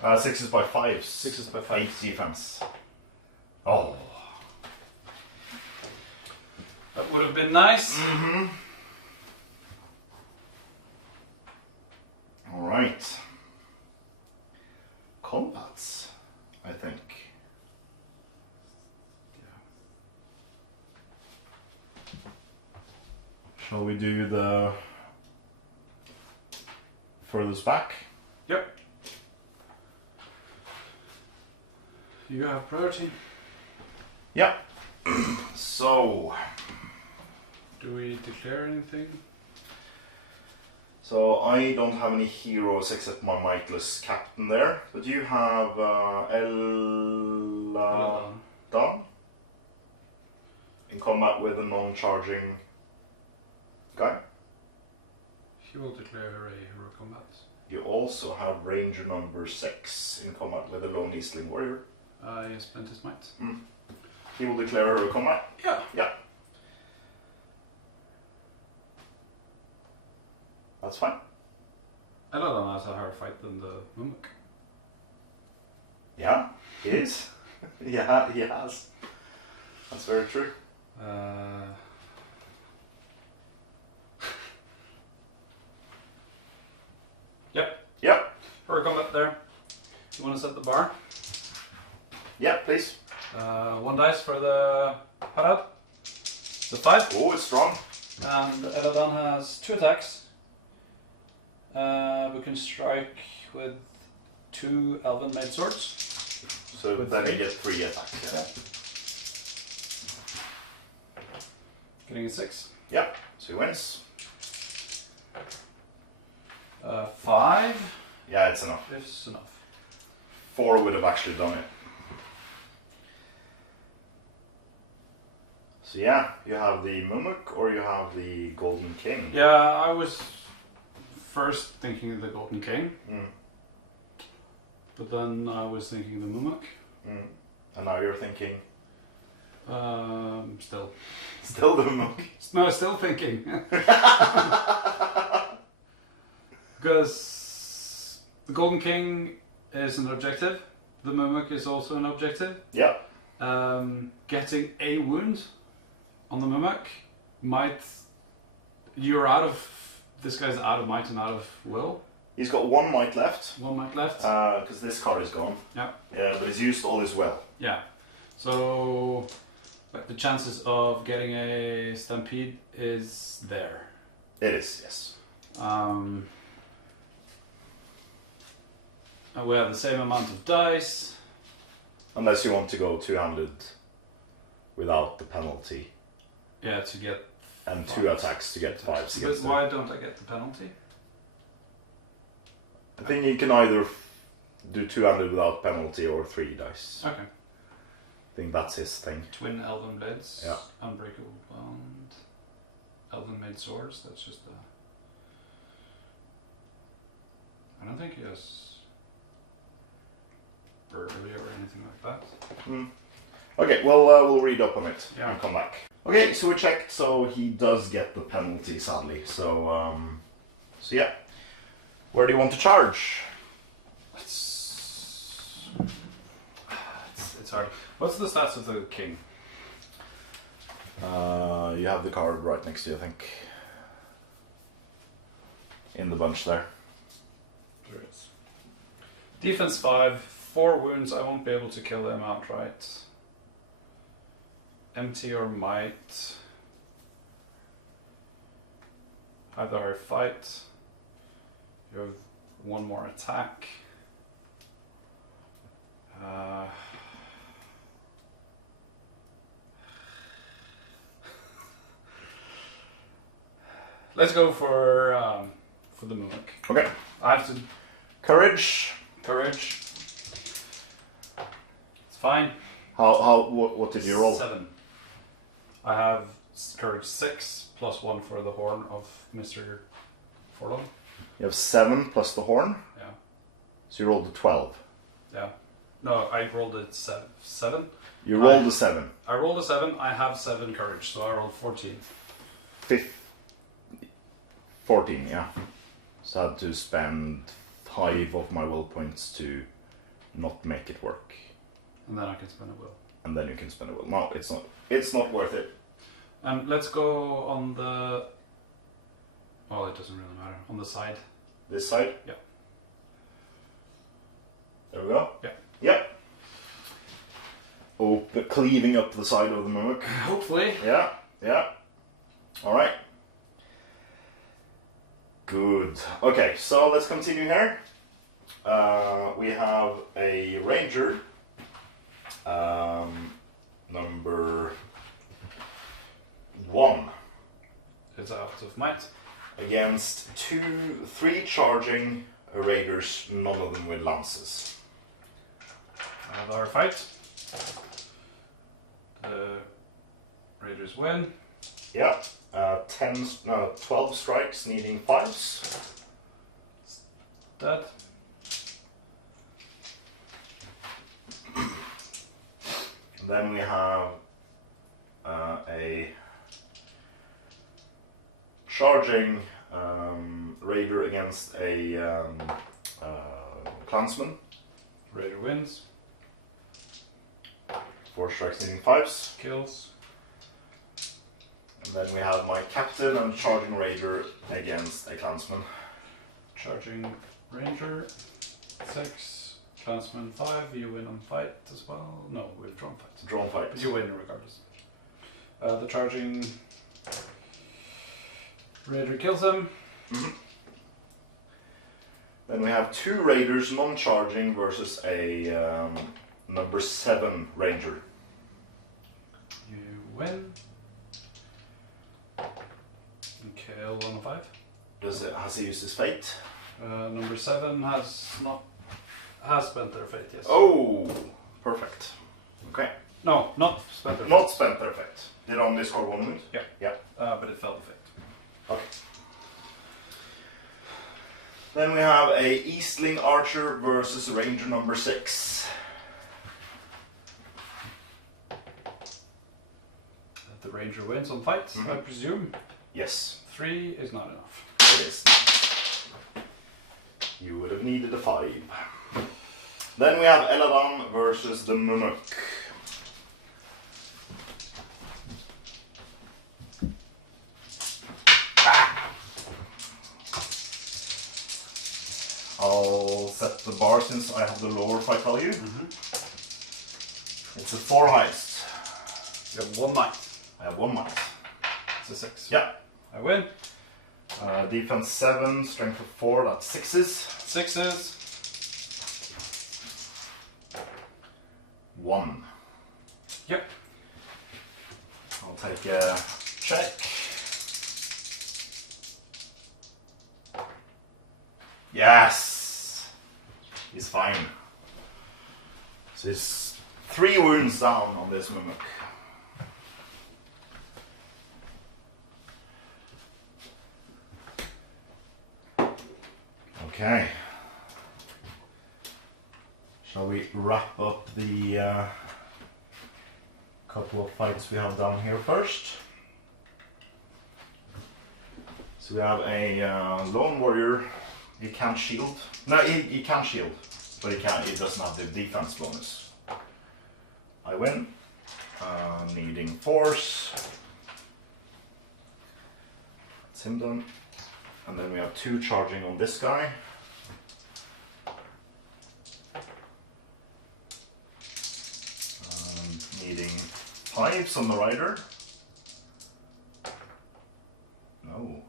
6s by 5s. 6s by 5s. 8 defense. Oh. That would have been nice. Mm-hmm. All right. Combats, I think. Shall we do the furthest back? Yep. You have priority. Yeah. So. Do we declare anything? So I don't have any heroes except my mightless captain there, but you have Don in combat with a non-charging guy. He will declare a hero combat. You also have ranger number 6 in combat with a lone eastling warrior. He spent his might. He will declare a combat. Yeah. Yeah. That's fine. Eladon has a higher fight than the Mumuk. Yeah, he is. Yeah, he has. That's very true. Yep. Yep. Hero combat there. You want to set the bar? Yeah, please. 1 dice for the parad. The 5. Oh, it's strong. And Eladon has 2 attacks. We can strike with 2 elven made swords. So With then 3? you get 3 attacks. Yeah. Getting a 6. Yeah. So he wins. 5 Yeah, it's enough. is enough. 4 would have actually done it. So yeah, you have the Mumuk or you have the Golden King. Yeah, I was first thinking of the Golden King, but then I was thinking the Mumuk. And now you're thinking... Still. Still the Mumuk. No, still thinking. Because the Golden King is an objective. The Mumuk is also an objective. Yeah. Getting a wound on the Mumuk might... You're out of... This guy's out of might and out of will. He's got 1 might left. 1 might left. Because this card is gone. Yeah. Yeah, but he's used all his well. Yeah. So... But the chances of getting a stampede is there. It is, yes. And we have the same amount of dice. Unless you want to go 2-handed without the penalty. Yeah, to get... And 2 attacks to get 5s But against why don't I get the penalty? I think you can either do 2-handed without penalty or 3 dice. Okay. I think that's his thing. Twin Elven Blades. Yeah. Unbreakable Bond. Elven Made Swords. That's just a... I don't think he has... Burglary or anything like that. Okay, well, we'll read up on it Yeah. and come back. Okay, so we checked, so he does get the penalty, sadly. So yeah. Where do you want to charge? It's hard. What's the stats of the king? You have the card right next to you, I think. In the bunch there. There is. Defense 5, 4 wounds. I won't be able to kill them outright. Empty or might. Have the hard fight. You have 1 more attack. Let's go for the Mumuk. Okay. I have to Courage. courage. It's fine. What did you roll? 7. I have courage 6 plus 1 for the horn of Mr. Forlong. You have 7 plus the horn. Yeah. So you rolled a 12. Yeah. No, I rolled a 7. You rolled a 7. I rolled a 7. I have 7 courage, so I rolled 14. 14, yeah. So I had to spend 5 of my will points to not make it work. And then I can spend a will. And then you can spend a will. No, it's not. It's not worth it. And let's go on the... Well, it doesn't really matter. On the side. This side? Yeah. There we go? Yeah. Yep. Oh, but cleaving up the side of the mimic. Hopefully. Yeah, yeah. Alright. Good. Okay, so let's continue here. We have a ranger. Number 1. It's out of might. Against 3 charging raiders, none of them with lances. Another fight. The raiders win. Yeah. 12 strikes, needing 5s. Dead. Then we have a charging raider against a clansman. Raider wins. 4 strikes, needing 5s. Kills. And then we have my captain and charging raider against a clansman. Charging ranger. 6. Clansman 5. You win on fight as well. No, we've drawn fight. Drawn fight. But you win regardless. The charging raider kills him. Mm-hmm. Then we have 2 raiders non-charging versus a number 7 ranger. You win. You kill on a 5. Has he used his fate? Number 7 has spent their fate, yes. Oh, perfect. Okay. No, not spent their fate. Not spent their fate. Did only score 1 wound? Yeah. Yeah. But it fell to fate. Okay. Then we have a Eastling archer versus ranger number 6. The ranger wins on fight, I presume. Yes, 3 is not enough. it is. You would have needed a 5. Then we have Eladan versus the Mumuk. I'll set the bar since I have the lower fight value. It's a 4 heist. You have 1 might. I have 1 might. It's a 6. Yeah. I win. Defense 7, strength of 4, that's 6s. 6s. 1. Yep. I'll take a check. Yes! He's fine. So he's 3 wounds down on this mimic. Okay. Shall we wrap up the couple of fights we have down here first? So we have a lone warrior. He can't shield. No, he can shield, but he doesn't have the defense bonus. I win. Needing force. That's him done. And then we have 2 charging on this guy. Needing 5s on the rider. No.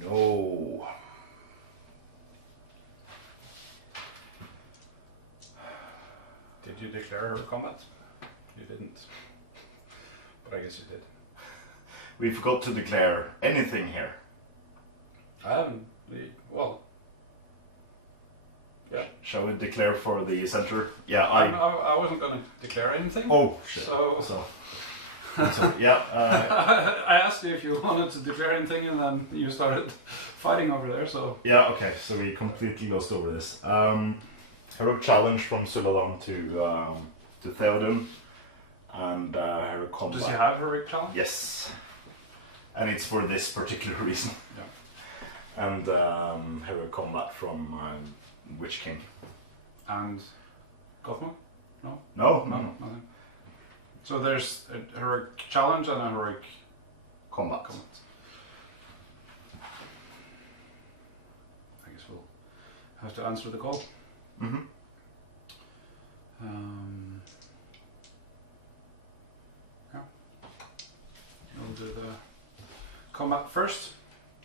No. Did you declare her combat? You didn't. But I guess you did. We forgot to declare anything here. I haven't. Well. Yeah. Shall we declare for the center? Yeah, I wasn't going to declare anything. Oh, shit. So yeah. I asked you if you wanted to declare anything, and then you started fighting over there. So Yeah, okay, so we completely glossed over this. Heroic challenge from Suladan to Theoden, and heroic combat. does he have heroic challenge? Yes, and it's for this particular reason. Yeah. And heroic combat from Witch King. And Gothmog? No, Nothing. So there's a heroic challenge and a heroic combat. I guess we'll have to answer the call. Mm-hmm. Yeah. We'll do the combat first.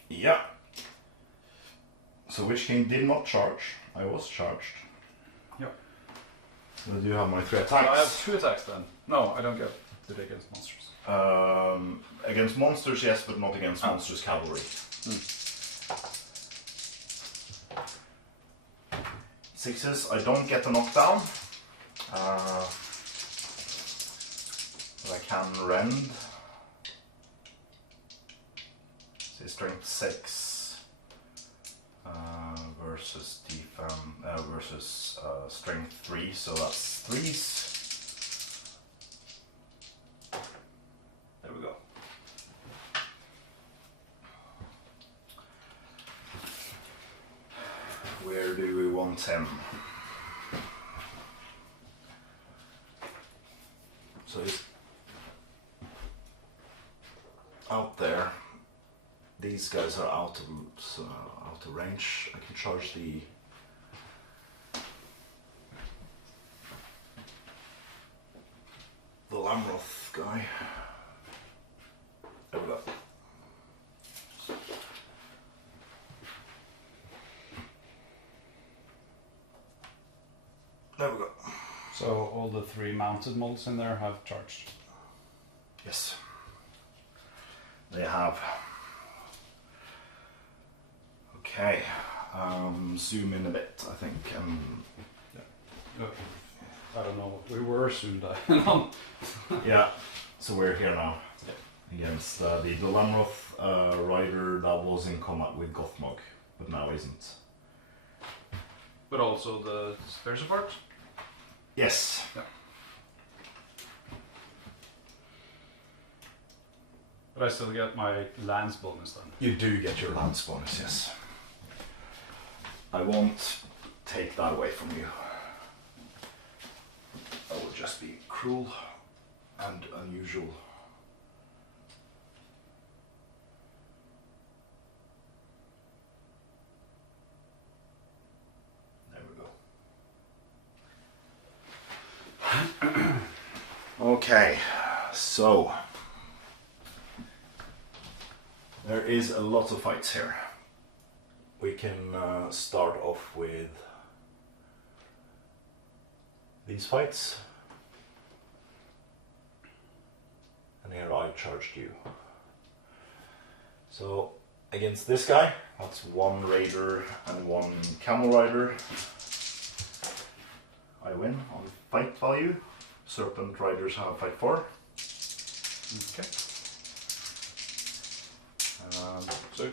Yeah. So Witch King did not charge. I was charged. Yep. So I do have my 3 attacks. So I have 2 attacks then. No, I don't get it against monsters. Against monsters, yes, but not against monsters cavalry. 6s, I don't get the knockdown. But I can rend. Say strength 6 versus defense versus strength 3, so that's 3s. There we go. Where do we want him? So he's out there. These guys are out of range. I can charge the Lamroth guy. There we go. There we go. So all the 3 mounted models in there have charged. Yes. They have. Okay. Zoom in a bit, I think. I don't know what we were soon. Yeah. So we're here now. Against the Lamroth rider that was in combat with Gothmog, but now isn't. But also the spare support? Yes. Yeah. But I still get my lance bonus then. You do get your lance bonus, yes. I won't take that away from you. That would just be cruel and unusual. There we go. Okay, so there is a lot of fights here. We can start off with these fights. And here I charged you. So against this guy, that's 1 raider and 1 camel rider. I win on fight value. Serpent riders have fight 4. Okay. So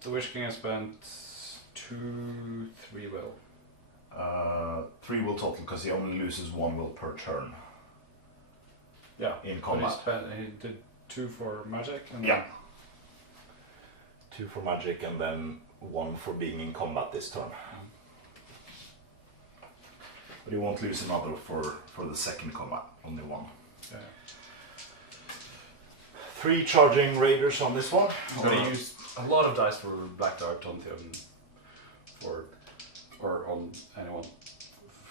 the Witch King has spent 2, 3 will. 3 will total because he only loses 1 will per turn. Yeah. In combat. He did 2 for magic. And yeah. 2 for magic and then 1 for being in combat this turn. But you won't lose another for the second combat, only 1. Yeah. 3 charging raiders on this one. So he used a lot of dice for Black Dart on Theoden, or on anyone.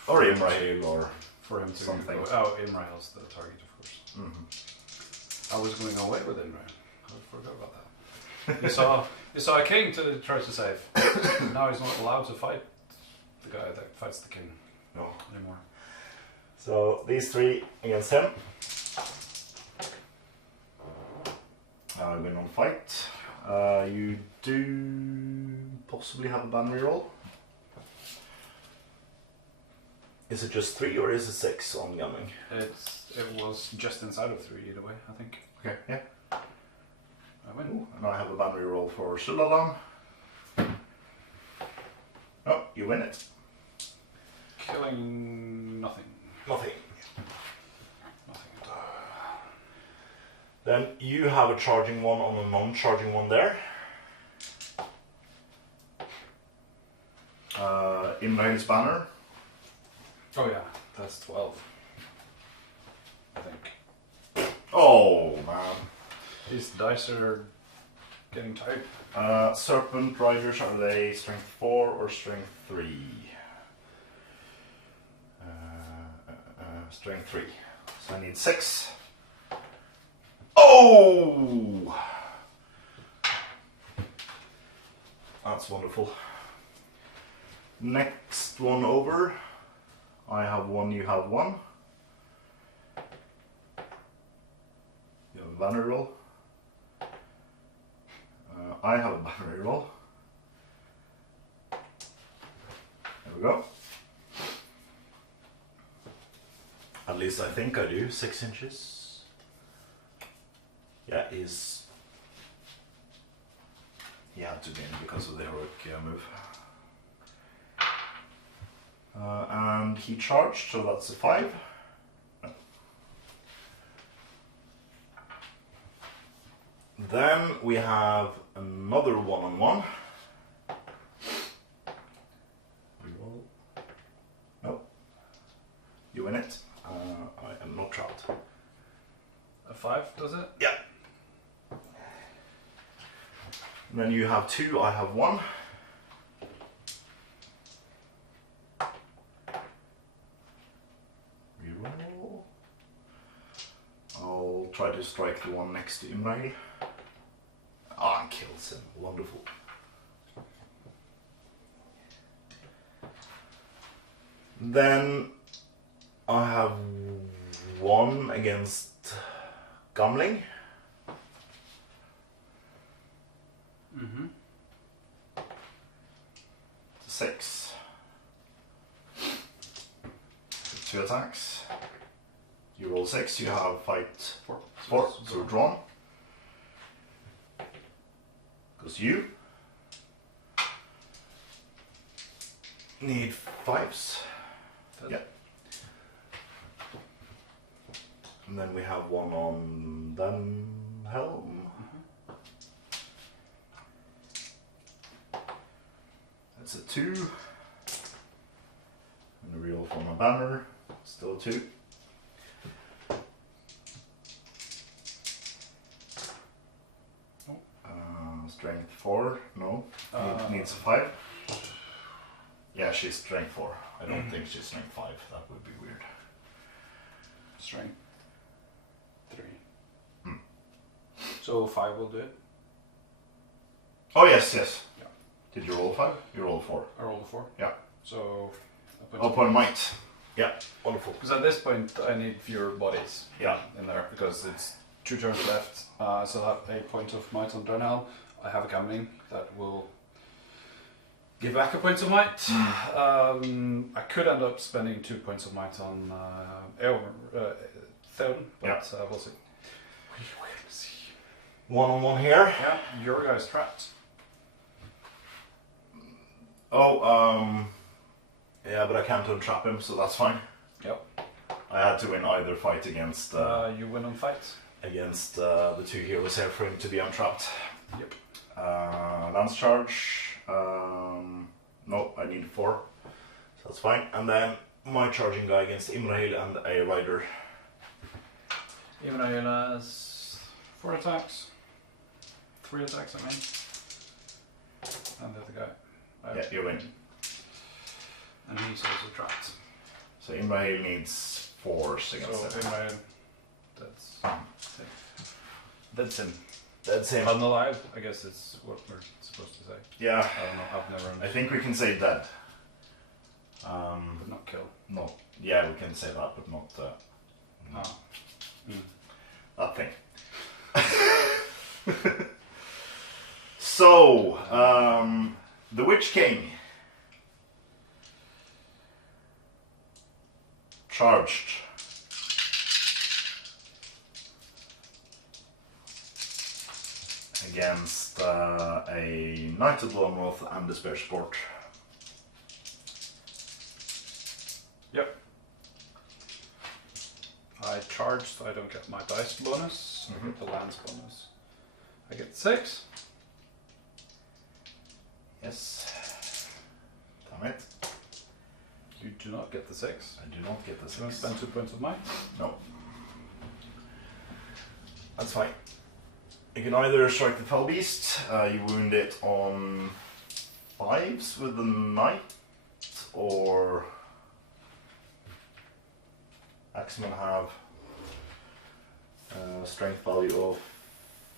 Or Imrail or for him to something. Imrail's the target, of course. Mm-hmm. I was going away with Imrail. I forgot about that. You saw a king to try to save. Now he's not allowed to fight the guy that fights the king. No. Anymore. So these 3 against him. I win on fight. You do possibly have a ban reroll. Is it just 3 or is it 6 on Gamming? It was just inside of 3 either way, I think. Okay, yeah. I win. Ooh, and I have a ban reroll for Sulalan. Oh, you win it. Killing nothing. Nothing. Nothing at all. Then you have a charging one on a non-charging one there. Imrail's banner. Oh yeah, that's 12. I think. Oh man. These dice are getting tired. Serpent Riders, are they strength 4 or strength 3? Strength 3. So I need 6. Oh! That's wonderful. Next one over. I have 1, you have 1. You have a banner roll. I have a battery roll. There we go. At least I think I do. 6 inches. Yeah, is. He had to win because of the heroic move. And he charged, so that's a 5. Then we have another 1-on-1. Reroll. No. You win it. I am not trapped. A 5, does it? Yeah. And then you have 2, I have 1. Reroll. I'll try to strike the one next to Imrai. Ah, and kills him. Wonderful. Then I have 1 against Gamling. Mm-hmm. 6. 2 attacks. You roll 6, you have fight 4, so drawn. Because you need 5s. Yeah. And then we have 1 on them helm. That's a 2. And a reroll for my banner. Still 2. Strength 4, no. Needs a 5. Yeah, she's strength 4. I don't think she's strength 5. That would be weird. Strength 3. So 5 will do it. Oh, yes, yes. Yeah. Did you roll 5? You rolled 4. I rolled a 4. Yeah. So. Point might. Yeah, wonderful. Because at this point I need fewer bodies. Yeah. In there because it's 2 turns left. So I have a point of might on Durnell. I have a gambling that will give back a point of might. I could end up spending 2 points of might on Theoden, but we'll see. We'll see. 1-on-1 here. Yeah, your guy's trapped. Oh, yeah, but I can't untrap him, so that's fine. Yep. I had to win either fight against you win on fights. against the 2 heroes here for him to be untrapped. Yep. Lance charge. No, I need 4. So that's fine. And then my charging guy against Imrahil and a rider. Imrahil has 4 attacks. 3 attacks, I mean. And the other guy. Yeah, you win. And he's also trapped. So Imrahil needs 4s against So him. Imrahil, that's him. That's him. Unalive, I guess it's what we're supposed to say. Yeah, I don't know, I've never I think we can say dead. but not kill. No, yeah, we can say that, but not that thing. So, the Witch King charged. Against a Knight of the Long North and Despair Sport. Yep. I charged, so I don't get my dice bonus. I get the lands bonus. I get 6. Yes. Damn it. You do not get the 6. I do not get the You want to 6. spend 2 points of might? No. That's fine. You can either strike the fell beast, you wound it on 5s with the knight, or Axemen have a strength value of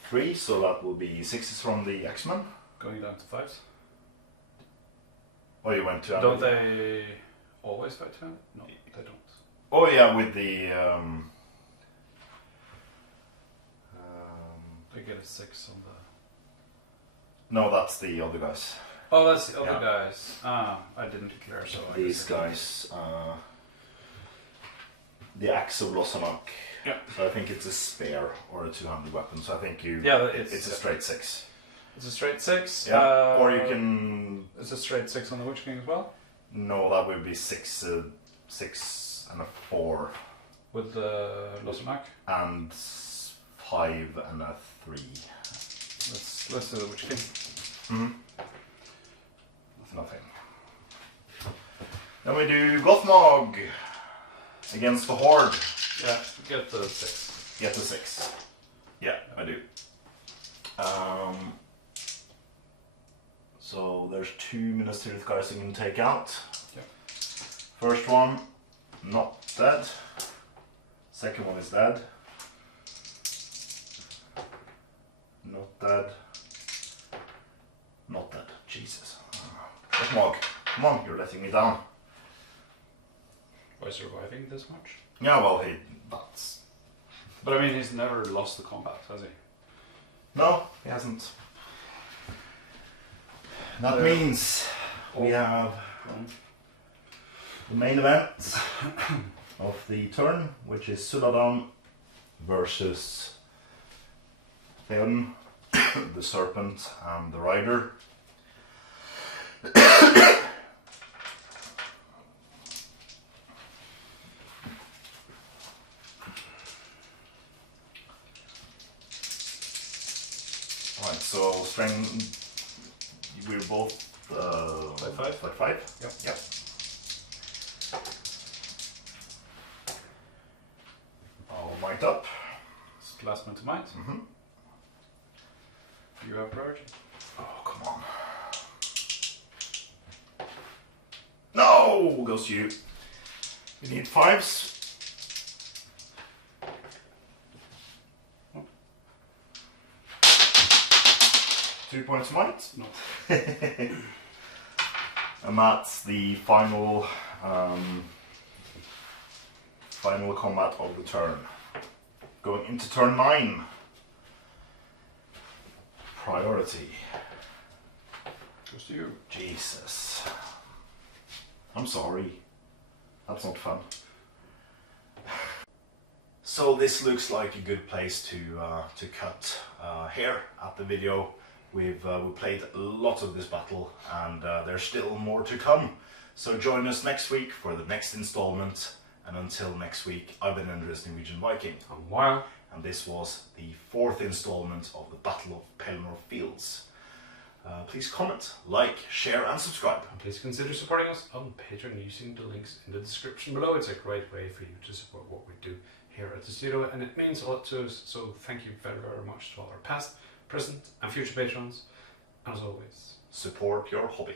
3, so that will be 6s from the Axemen. Going down to 5s. Oh, you went to... Don't they always fight to it? No, they don't. Oh yeah, with the... They get a 6 on the... No, that's the other guys. Oh, that's the other Yeah. guys. Ah, I didn't declare, so I These guess I guys, the axe of Lossamak. Yeah. So I think it's a spear or a two-handed weapon. So I think you. Yeah, it's a straight 6. It's a straight 6. Yeah. Or you can. It's a straight 6 on the Witch King as well? No, that would be 6 and a 4. With the Lossamak? And 5 and a 3. Let's do the Witch King. Mm-hmm. Nothing. Then we do Gothmog against the Horde. Yeah, get the 6. Get the 6. Yeah, I do. So there's 2 Ministerial guys you can take out. Yeah. First one, not dead. Second one is dead. Not dead. Not dead. Jesus. Gothmog, come on, you're letting me down. By surviving this much? Yeah, well, that's... But I mean, he's never lost the combat, has he? No, he hasn't. That means we have the main event of the turn, which is Suladan versus Theoden, the Serpent and the Rider. Right, so strength. We're both Fight 5? Fight 5? Yep. Yep. I'll might up. It's the last one to might. Mm-hmm. You have priority. Oh, come on. No! Goes to you. You need 5s. Oh. 2 points might. No. And that's the final final combat of the turn. Going into turn 9. Priority. Goes to you. Jesus. I'm sorry. That's not fun. So this looks like a good place to cut here at the video. We played a lot of this battle, and there's still more to come. So join us next week for the next installment. And until next week, I've been Andres Norwegian Viking. I'm Wild. And this was the 4th installment of the Battle of Pelennor Fields. Please comment, like, share and subscribe. And please consider supporting us on Patreon using the links in the description below. It's a great way for you to support what we do here at the studio, and it means a lot to us. So thank you very, very much to all our past, present and future patrons. And as always, Support your hobby.